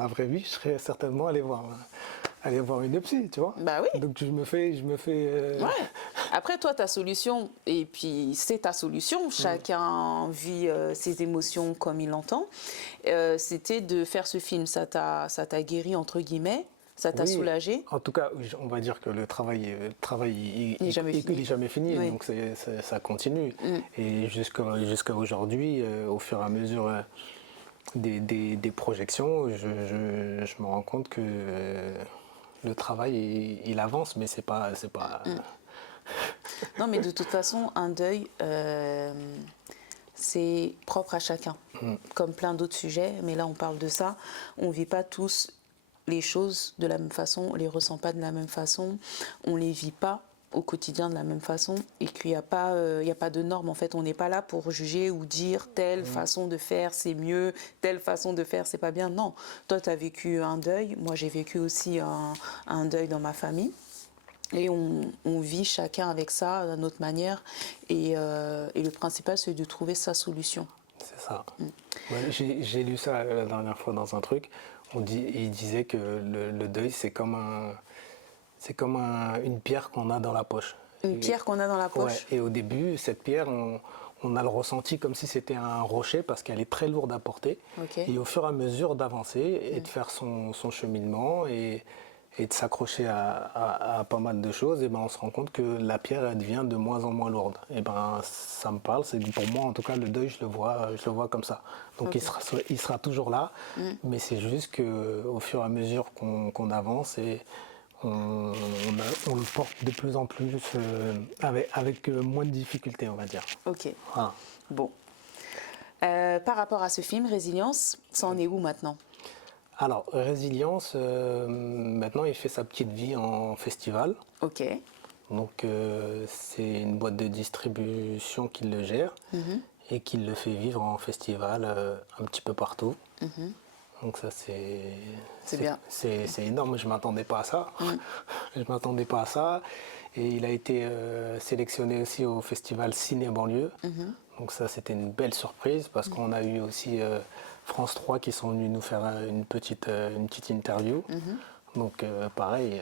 vraie vie, je serais certainement allé voir une psy, tu vois. Bah oui. Donc je me fais. Ouais. Après, toi, ta solution, et puis c'est ta solution, chacun vit ses émotions comme il l'entend, c'était de faire ce film. Ça t'a guéri, entre guillemets, ça t'a soulagé. En tout cas, on va dire que le travail Il est jamais fini. fini, Oui. donc ça continue. Et jusqu'à aujourd'hui, au fur et à mesure des projections, je me rends compte que le travail, il avance, mais c'est pas. Non, mais de toute façon, un deuil, c'est propre à chacun, comme plein d'autres sujets. Mais là, on parle de ça. On ne vit pas tous les choses de la même façon, on ne les ressent pas de la même façon, on ne les vit pas au quotidien de la même façon et qu'il n'y a pas de normes. En fait, on n'est pas là pour juger ou dire telle façon de faire c'est mieux, telle façon de faire c'est pas bien. Non, toi tu as vécu un deuil, moi j'ai vécu aussi un deuil dans ma famille. Et on vit chacun avec ça d'une autre manière. Et le principal, c'est de trouver sa solution. C'est ça. Ouais, j'ai lu ça la dernière fois dans un truc. Il disait que le deuil, c'est comme une pierre qu'on a dans la poche. Une pierre qu'on a dans la poche. Ouais, et au début, cette pierre, on a le ressenti comme si c'était un rocher parce qu'elle est très lourde à porter. Okay. Et au fur et à mesure d'avancer et de faire son cheminement et de s'accrocher à pas mal de choses, et ben on se rend compte que la pierre elle devient de moins en moins lourde. Et ben ça me parle, c'est pour moi en tout cas le deuil je le vois comme ça. Donc okay. il sera toujours là, mais c'est juste que au fur et à mesure qu'on avance et on le porte de plus en plus avec moins de difficultés, on va dire. Ok. Voilà. Bon. Par rapport à ce film, Résilience, ça en est où maintenant ? Alors, Résilience, maintenant, il fait sa petite vie en festival. Ok. Donc, c'est une boîte de distribution qui le gère et qui le fait vivre en festival un petit peu partout. Donc ça, c'est bien. C'est énorme, je ne m'attendais pas à ça. Je ne m'attendais pas à ça. Et il a été sélectionné aussi au festival Ciné Banlieue. Donc ça, c'était une belle surprise parce qu'on a eu aussi France 3 qui sont venus nous faire une petite interview. Donc pareil,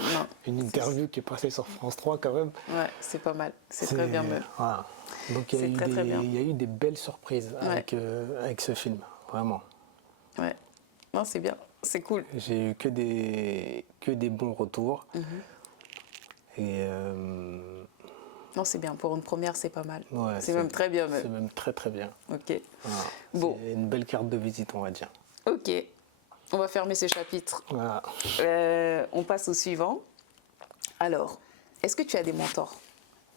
Non. une interview qui est passée sur France 3 quand même. Ouais, c'est pas mal. C'est très bien même. Voilà. Donc il y a C'est eu très, très bien. il y a eu des belles surprises avec ce film, vraiment. Ouais. Non, c'est bien. C'est cool. J'ai eu que des bons retours. Et Non, c'est bien. Pour une première, c'est pas mal. ouais, c'est même très bien C'est même. même très très bien. Ok. Voilà. Bon. C'est une belle carte de visite, on va dire. Ok. On va fermer ce chapitre. Voilà. On passe au suivant. Alors, est-ce que tu as des mentors?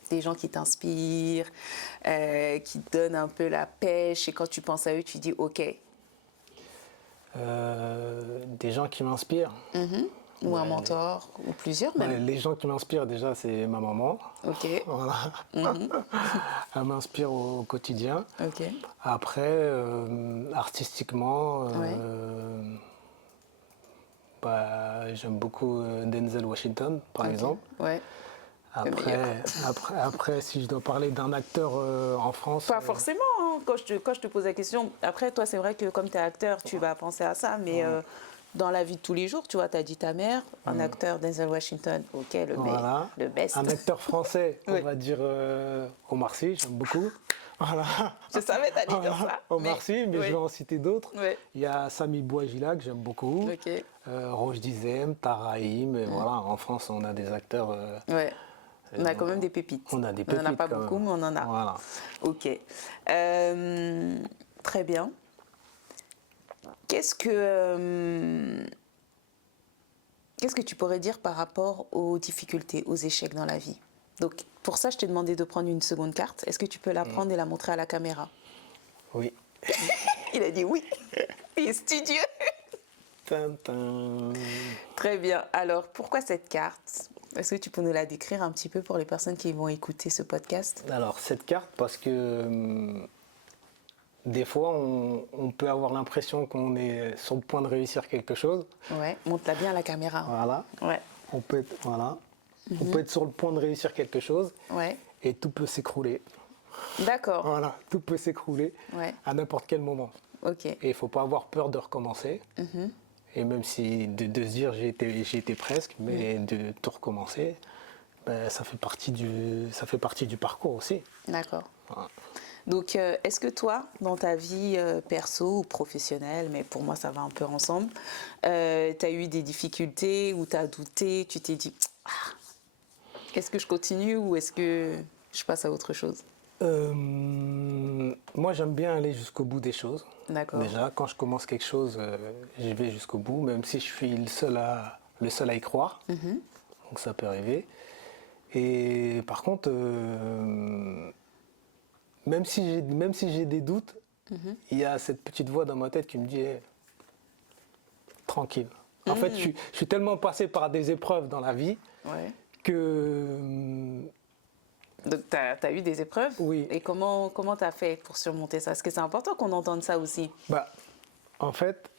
Des gens qui t'inspirent, qui te donnent un peu la pêche et quand tu penses à eux, tu dis OK. Des gens qui m'inspirent. Ou un mentor, ou plusieurs même. Ouais, les gens qui m'inspirent déjà, c'est ma maman. OK. Voilà. Elle m'inspire au quotidien. OK. Après, artistiquement, j'aime beaucoup Denzel Washington, par Ok. exemple. Ouais. Après, si je dois parler d'un acteur en France... Pas forcément, hein. Quand je te pose la question. Après, toi, c'est vrai que comme tu es acteur, tu vas penser à ça, mais dans la vie de tous les jours, tu vois, tu as dit ta mère, un acteur, Denzel Washington, OK, Voilà. le best. Un acteur français, Oui. on va dire Omar Sy, j'aime beaucoup. Voilà. Je savais t'allais dire ça. Omar Sy, mais oui. je vais en citer d'autres. Oui. Il y a Sami Bouajila, que j'aime beaucoup. OK. Roche Dizem, Taraïm, et voilà. En France, on a des acteurs... Ouais. On a quand même des pépites. On a des On n'en a pépites, pas quand beaucoup, même. mais on en a. Voilà. OK. Très bien. Qu'est-ce que tu pourrais dire par rapport aux difficultés, aux échecs dans la vie? Donc, pour ça, je t'ai demandé de prendre une seconde carte. Est-ce que tu peux la prendre et la montrer à la caméra? Oui. Il a dit oui. Il est studieux. Tintin. Très bien. Alors, pourquoi cette carte? Est-ce que tu peux nous la décrire un petit peu pour les personnes qui vont écouter ce podcast? Alors, cette carte, parce que des fois, on peut avoir l'impression qu'on est sur le point de réussir quelque chose. Ouais, montre-la bien à la caméra. Voilà. Ouais. On peut être, voilà. On peut être sur le point de réussir quelque chose Ouais. et tout peut s'écrouler. D'accord. Voilà, tout peut s'écrouler Ouais. à n'importe quel moment. Ok. Et il ne faut pas avoir peur de recommencer. Et même si de se dire j'y étais presque, mais de tout recommencer, ben, ça fait partie du parcours aussi. D'accord. Voilà. Donc, est-ce que toi, dans ta vie perso ou professionnelle, mais pour moi ça va un peu ensemble, tu as eu des difficultés ou tu as douté, tu t'es dit est-ce que je continue ou est-ce que je passe à autre chose? Moi, j'aime bien aller jusqu'au bout des choses. D'accord. Déjà, quand je commence quelque chose, j'y vais jusqu'au bout, même si je suis le seul à y croire. Donc ça peut arriver. Et par contre, même si j'ai des doutes, il y a cette petite voix dans ma tête qui me dit tranquille. En fait, je suis tellement passé par des épreuves dans la vie Ouais. que Donc, tu as eu des épreuves? Oui. Et comment tu as fait pour surmonter ça? Parce que c'est important qu'on entende ça aussi. bah, en fait,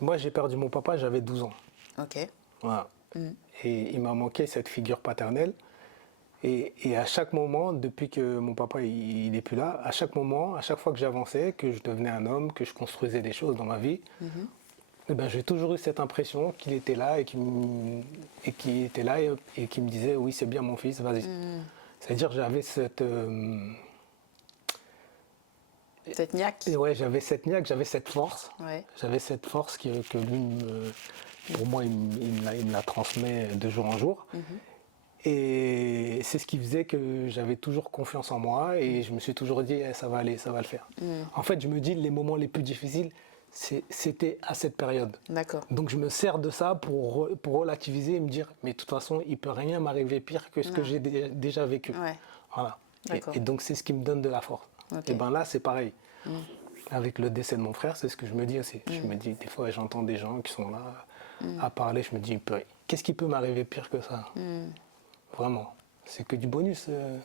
moi j'ai perdu mon papa, j'avais 12 ans. Ok. Voilà. Et il m'a manqué cette figure paternelle. Et à chaque moment, depuis que mon papa il n'est plus là, à chaque moment, à chaque fois que j'avançais, que je devenais un homme, que je construisais des choses dans ma vie, eh ben, j'ai toujours eu cette impression qu'il était là et qu'il me disait oui c'est bien mon fils, vas-y. C'est-à-dire j'avais cette niaque. ouais, j'avais cette force. Ouais. J'avais cette force que lui, pour moi, il me la transmet de jour en jour. Et c'est ce qui faisait que j'avais toujours confiance en moi et je me suis toujours dit ça va aller, ça va le faire. En fait, je me dis les moments les plus difficiles, c'était à cette période. D'accord. Donc je me sers de ça pour relativiser et me dire mais de toute façon, il ne peut rien m'arriver pire que ce que j'ai déjà vécu. Ouais. Voilà. D'accord. Et donc c'est ce qui me donne de la force. Ok. Et bien là, c'est pareil. Avec le décès de mon frère, c'est ce que je me dis aussi. Je me dis, des fois, j'entends des gens qui sont là à parler, je me dis, qu'est-ce qui peut m'arriver pire que ça? Vraiment. C'est que du bonus, Le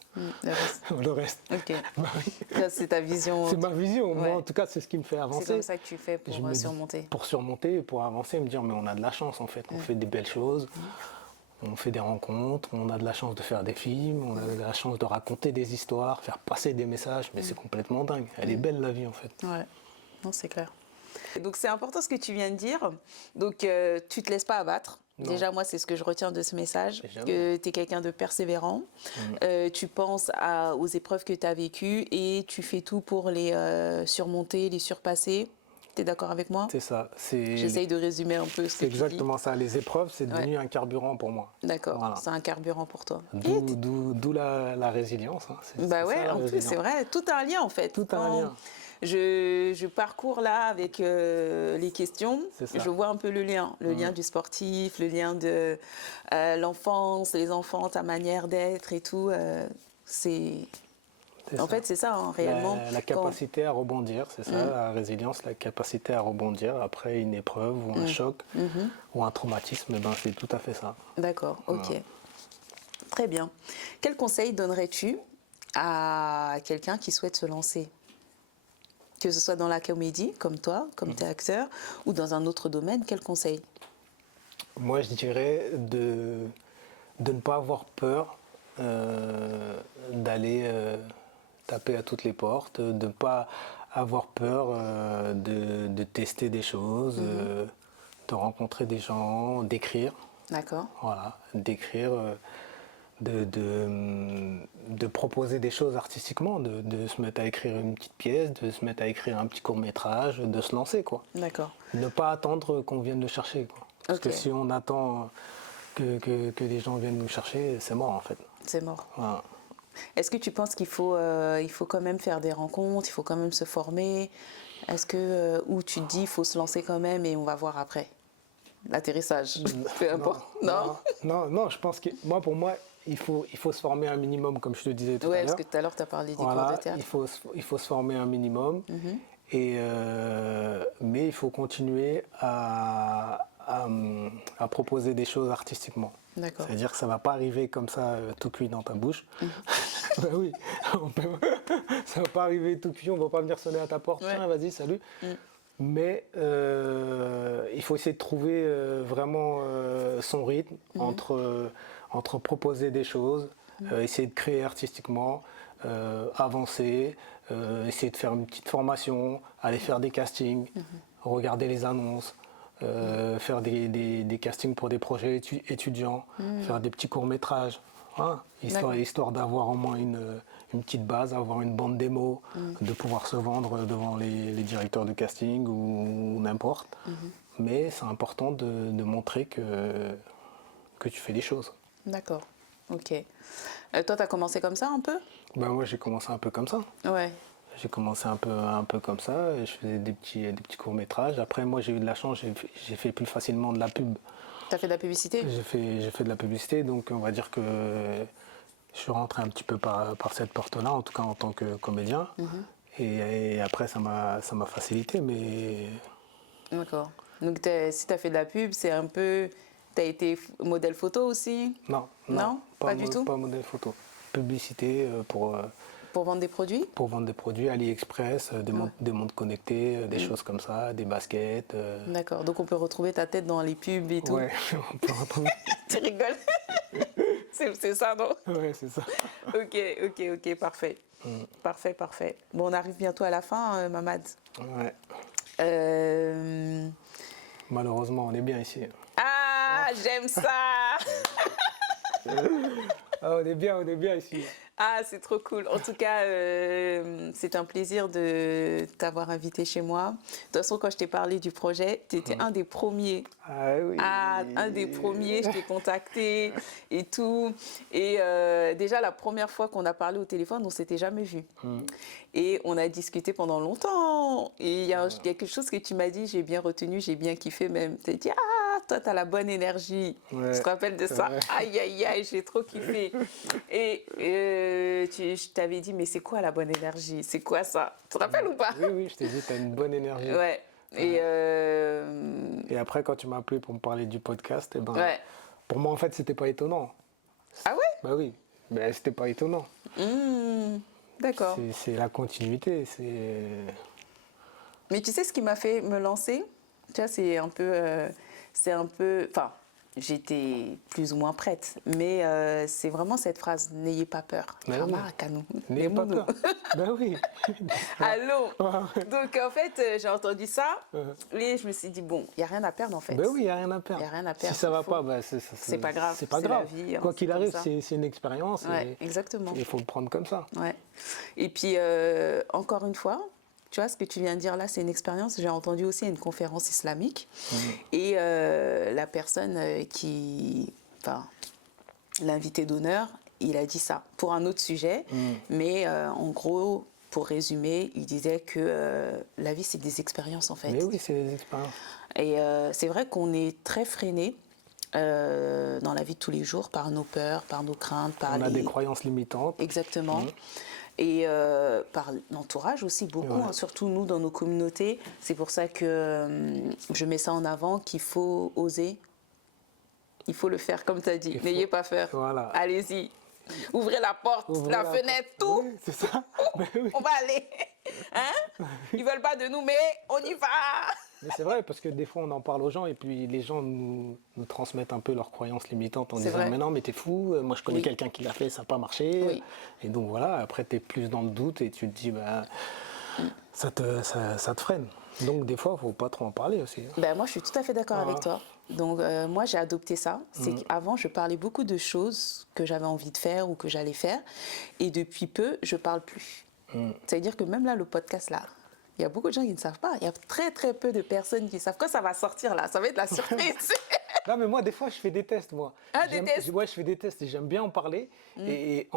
reste. le reste. Ok. Bah oui. Ça, c'est ta vision. C'est ma vision. Ouais. Moi, en tout cas, c'est ce qui me fait avancer. C'est comme ça que tu fais Je pour me dis, surmonter. Pour surmonter, pour avancer, me dire, mais on a de la chance, en fait. On fait des belles choses. On fait des rencontres, on a de la chance de faire des films, on a de la chance de raconter des histoires, faire passer des messages, mais c'est complètement dingue. Elle est belle la vie en fait. Ouais, non, c'est clair. Donc c'est important ce que tu viens de dire. Donc tu te laisses pas abattre. Non. Déjà, moi, c'est ce que je retiens de ce message, Jamais. que tu es quelqu'un de persévérant. Tu penses aux épreuves que tu as vécues et tu fais tout pour les surmonter, les surpasser. Tu es d'accord avec moi? C'est ça. J'essaye de résumer un peu ce que C'est tu dis. exactement ça. Les épreuves, c'est devenu un carburant pour moi. D'accord, Voilà. c'est un carburant pour toi. D'où la résilience. Hein. Bah ouais, ça, la en plus, résilience. c'est vrai, tout a un lien en fait. Tout a un lien. Je parcours là avec les questions, C'est ça. je vois un peu le lien du sportif, le lien de l'enfance, les enfants, ta manière d'être et tout. En fait, c'est ça, hein, réellement. La capacité à rebondir, c'est ça, la résilience, la capacité à rebondir après une épreuve ou un choc ou un traumatisme, eh ben, c'est tout à fait ça. D'accord, ok. Voilà. Très bien. Quel conseil donnerais-tu à quelqu'un qui souhaite se lancer? Que ce soit dans la comédie, comme toi, comme tu es acteur, ou dans un autre domaine, quel conseil? Moi, je dirais de ne pas avoir peur d'aller taper à toutes les portes, de ne pas avoir peur de tester des choses, de rencontrer des gens, d'écrire. D'accord. Voilà, d'écrire, de proposer des choses artistiquement, de se mettre à écrire une petite pièce, de se mettre à écrire un petit court-métrage, de se lancer, quoi. D'accord. Ne pas attendre qu'on vienne le chercher, quoi. Parce que si on attend que les gens viennent nous chercher, c'est mort, en fait. C'est mort. Voilà. Est-ce que tu penses qu'il faut, il faut quand même faire des rencontres, il faut quand même se former? Est-ce que, ou tu te dis, il faut se lancer quand même et on va voir après? L'atterrissage, peu importe. Non, je pense que pour moi, il faut se former un minimum, comme je te disais tout à l'heure. Oui, parce que tout à l'heure, tu as parlé des cours de théâtre. Il faut se former un minimum, mais il faut continuer à proposer des choses artistiquement. D'accord. C'est-à-dire que ça ne va pas arriver comme ça, tout cuit dans ta bouche. Ben oui, ça ne va pas arriver tout cuit, on ne va pas venir sonner à ta porte, tiens, vas-y, salut. Mais il faut essayer de trouver vraiment son rythme entre proposer des choses, essayer de créer artistiquement, avancer, essayer de faire une petite formation, aller faire des castings, regarder les annonces, faire des castings pour des projets étudiants, faire des petits courts-métrages, hein, histoire d'avoir au moins une petite base, avoir une bande démo, de pouvoir se vendre devant les directeurs de casting ou n'importe. Mais c'est important de montrer que tu fais des choses. D'accord, ok. Toi, tu as commencé comme ça un peu? Ben moi, j'ai commencé un peu comme ça. Ouais. J'ai commencé un peu comme ça, je faisais des petits courts-métrages. Après, moi, j'ai eu de la chance, j'ai fait plus facilement de la pub. Tu as fait de la publicité? J'ai fait de la publicité, donc on va dire que je suis rentré un petit peu par cette porte-là, en tout cas en tant que comédien. Et après, ça m'a facilité, mais... D'accord. Donc, si tu as fait de la pub, c'est un peu... Tu as été modèle photo aussi? Non, pas du tout? Pas modèle photo. Publicité Pour vendre des produits? Pour vendre des produits, AliExpress, des montres connectées, des choses comme ça, des baskets. D'accord, donc on peut retrouver ta tête dans les pubs et tout? Ouais, on peut retrouver. Tu rigoles? C'est ça, non? Ouais, c'est ça. Ok, parfait. Parfait. Bon, on arrive bientôt à la fin, Mamad. Ouais. Malheureusement, on est bien ici. Ah, j'aime ça! Ah, on est bien ici. Ah, c'est trop cool. En tout cas, c'est un plaisir de t'avoir invité chez moi. De toute façon, quand je t'ai parlé du projet, tu étais un des premiers. Ah oui. Ah, un des premiers, je t'ai contacté et tout. Et déjà, la première fois qu'on a parlé au téléphone, on ne s'était jamais vu. Et on a discuté pendant longtemps. Et il y a quelque chose que tu m'as dit, j'ai bien retenu, j'ai bien kiffé même. Tu as dit, ah, toi, tu as la bonne énergie. Ouais, je te rappelle de ça. vrai. Aïe, j'ai trop kiffé. Et je t'avais dit, mais c'est quoi la bonne énergie? C'est quoi ça? Tu te rappelles ou pas? Oui, je t'ai dit, tu as une bonne énergie. Ouais. Et après, quand tu m'as appelé pour me parler du podcast, eh ben, pour moi, en fait, c'était pas étonnant. Ah ouais? Bah oui, mais c'était pas étonnant. D'accord. C'est la continuité. Mais tu sais ce qui m'a fait me lancer? Tu vois, c'est un peu... Enfin, j'étais plus ou moins prête. Mais c'est vraiment cette phrase, n'ayez pas peur. Mais oui. N'ayez pas peur. Ben oui. Allô. Donc en fait, j'ai entendu ça et je me suis dit, bon, il n'y a rien à perdre en fait. Ben oui, il n'y a rien à perdre. Il n'y a rien à perdre. Si ça ne va pas, ben c'est pas grave. C'est pas grave. La vie, hein, quoi qu'il arrive, comme ça. c'est une expérience. Ouais, exactement. Il faut le prendre comme ça. Ouais. Et puis, encore une fois, tu vois, ce que tu viens de dire là, c'est une expérience. J'ai entendu aussi à une conférence islamique. Et la personne enfin, l'invité d'honneur, il a dit ça pour un autre sujet. Mais en gros, pour résumer, il disait que la vie, c'est des expériences en fait. Mais oui, c'est des expériences. Et c'est vrai qu'on est très freiné dans la vie de tous les jours par nos peurs, par nos craintes. On a des croyances limitantes. Exactement. Et par l'entourage aussi, beaucoup, hein, surtout nous dans nos communautés. C'est pour ça que je mets ça en avant, qu'il faut oser. Il faut le faire comme tu as dit. N'ayez pas peur. Voilà. Allez-y. Ouvrez la porte, la fenêtre, tout. Oui, c'est ça. Oui. On va aller. Hein? Ils veulent pas de nous, mais on y va. Mais c'est vrai, parce que des fois, on en parle aux gens et puis les gens nous transmettent un peu leurs croyances limitantes en disant vrai. mais non, mais t'es fou, moi je connais quelqu'un qui l'a fait, ça n'a pas marché. Oui. Et donc voilà, après t'es plus dans le doute et tu te dis bah, ça te freine. Donc des fois, il ne faut pas trop en parler aussi. Ben, moi, je suis tout à fait d'accord avec toi. Donc moi, j'ai adopté ça. C'est qu'avant, je parlais beaucoup de choses que j'avais envie de faire ou que j'allais faire. Et depuis peu, je ne parle plus. C'est-à-dire que même là, le podcast là, il y a beaucoup de gens qui ne savent pas. Il y a très, très peu de personnes qui savent. Quand ça va sortir là, ça va être la surprise. Non, mais moi, des fois, je fais des tests, moi. Ah, des tests? Ouais, je fais des tests et j'aime bien en parler et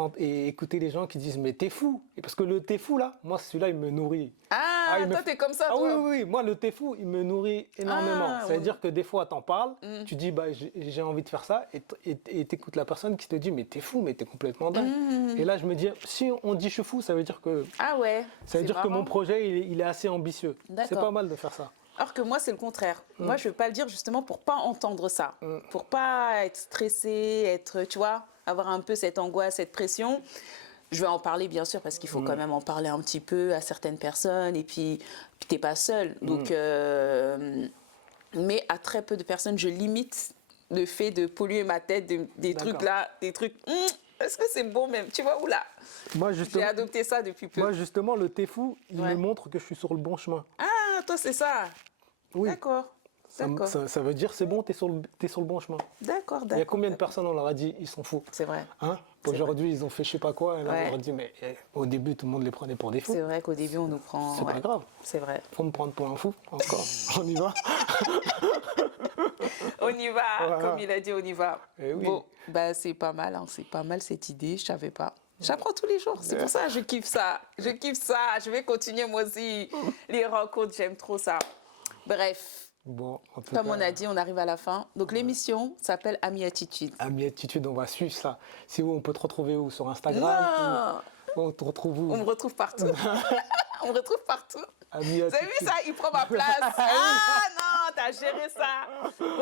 écouter les gens qui disent mais t'es fou. Et parce que le t'es fou, là, moi, celui-là, il me nourrit. Toi, t'es comme ça, Ah toi. oui, moi, le t'es fou, il me nourrit énormément. Ça veut dire que des fois, t'en parles, tu dis bah, j'ai envie de faire ça et t'écoutes la personne qui te dit mais t'es fou, mais t'es complètement dingue. Et là, je me dis, si on dit je suis fou, ça veut dire que... Ah ouais. Ça veut dire que mon projet, il est assez ambitieux. C'est pas mal de faire ça. Alors que moi, c'est le contraire. Moi, je ne veux pas le dire justement pour pas entendre ça. Pour pas être stressée, être, tu vois, avoir un peu cette angoisse, cette pression. Je vais en parler, bien sûr, parce qu'il faut quand même en parler un petit peu à certaines personnes. Et puis tu n'es pas seule. Donc, mais à très peu de personnes, je limite le fait de polluer ma tête des trucs là, des trucs... Est-ce que c'est bon même? Tu vois, oula. J'ai adopté ça depuis peu. Moi, justement, le t'es fou, il me montre que je suis sur le bon chemin. Ah, toi, c'est ça. Oui. D'accord. Ça veut dire c'est bon, t'es sur le bon chemin. D'accord. Il y a combien de personnes, on leur a dit, ils sont fous. C'est vrai. Hein? Aujourd'hui, ils ont fait je sais pas quoi, et là, on leur a dit, mais au début, tout le monde les prenait pour des fous. C'est vrai qu'au début, on nous prend... C'est pas grave. C'est vrai. Faut me prendre pour un fou, encore. On y va. On y va, comme il a dit, on y va. Oui. Bon, bah, c'est pas mal, hein. C'est pas mal cette idée, je savais pas. J'apprends tous les jours, c'est pour ça que je kiffe ça. Je kiffe ça, je vais continuer moi aussi. Les rencontres, j'aime trop ça. Bref, bon, comme on a dit, on arrive à la fin. Donc l'émission s'appelle Ami Attitude. Ami Attitude, on va suivre ça. C'est où on peut te retrouver où? Sur Instagram? On te retrouve où? On me retrouve partout. On me retrouve partout. Ami Vous avez vu ça? Il prend ma place. Non, t'as géré ça.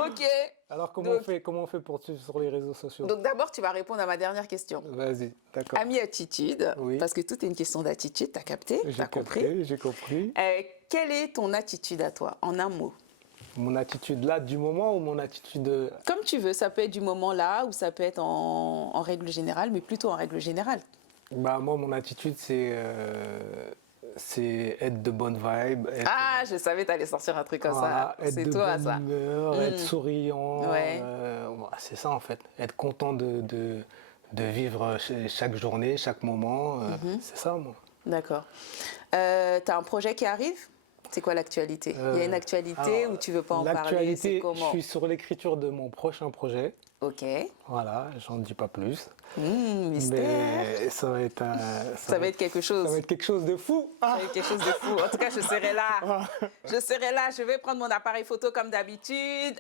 Ok. Alors comment on fait pour te suivre sur les réseaux sociaux? Donc d'abord, tu vas répondre à ma dernière question. Vas-y, d'accord. Ami Attitude, parce que tout est une question d'attitude, t'as capté? T'as compris? J'ai compris. Quelle est ton attitude à toi, en un mot? Mon attitude là, du moment, ou mon attitude... Comme tu veux, ça peut être du moment là, ou ça peut être en règle générale, mais plutôt en règle générale. Bah, moi, mon attitude, c'est être de bonne vibe. Je savais que tu allais sortir un truc comme ça. C'est toi, ça. Être de bonne humeur, être souriant. Ouais. C'est ça, en fait. Être content de vivre chaque journée, chaque moment. C'est ça, moi. D'accord. Tu as un projet qui arrive? C'est quoi l'actualité? Il y a une actualité ou tu veux pas en parler? L'actualité, je suis sur l'écriture de mon prochain projet. Ok. Voilà, j'en dis pas plus. Mystère. Mais ça va être ça va être quelque chose. Ça va être quelque chose de fou. Ça va être quelque chose de fou. En tout cas, je serai là. Je serai là. Je vais prendre mon appareil photo comme d'habitude.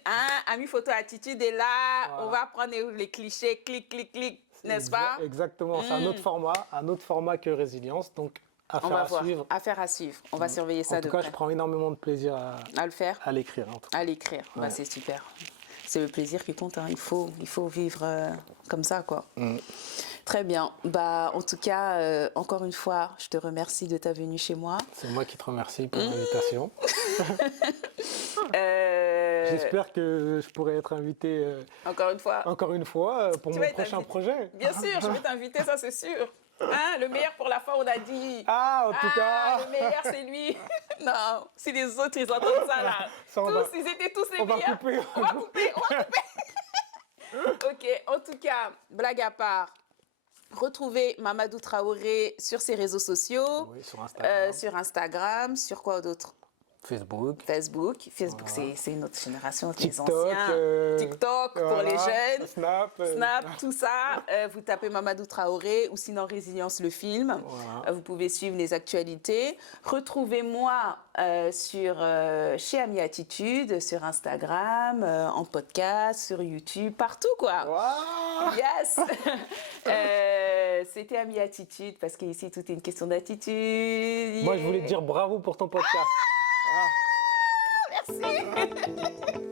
Ami Photo Attitude est là. On va prendre les clichés, clic, clic, clic. N'est-ce pas? Exactement. C'est un autre format que Résilience. Donc, Affaire à suivre. On va surveiller ça de près. En tout cas, je prends énormément de plaisir à le faire. À l'écrire. À l'écrire. Ouais. Bah, c'est super. C'est le plaisir qui compte. Hein. Il faut vivre comme ça, quoi. Très bien. Bah, en tout cas, encore une fois, je te remercie de ta venue chez moi. C'est moi qui te remercie pour l'invitation. J'espère que je pourrai être invité encore une fois, pour tu mon vas être prochain invité. projet. Bien sûr, je vais t'inviter, ça c'est sûr. Hein, le meilleur pour la fin, on a dit. Ah, en tout cas. Le meilleur, c'est lui. Non, si les autres, ils entendent ça, là. Ça, Ils étaient tous les on va meilleurs. couper. On va couper. Ok, en tout cas, blague à part, retrouvez Mamadou Traoré sur ses réseaux sociaux. Oui, sur Instagram. Sur Instagram, sur quoi d'autre? Facebook. Facebook, Voilà. c'est une autre génération, les TikTok, anciens. TikTok pour voilà, les jeunes. Snap. Tout ça. Vous tapez Mamadou Traoré ou sinon Résilience le film. Voilà. Vous pouvez suivre les actualités. Retrouvez-moi chez Ami Attitude, sur Instagram, en podcast, sur YouTube, partout quoi. Wow. Yes. C'était Ami Attitude parce qu'ici tout est une question d'attitude. Moi, je voulais te dire bravo pour ton podcast. Merci.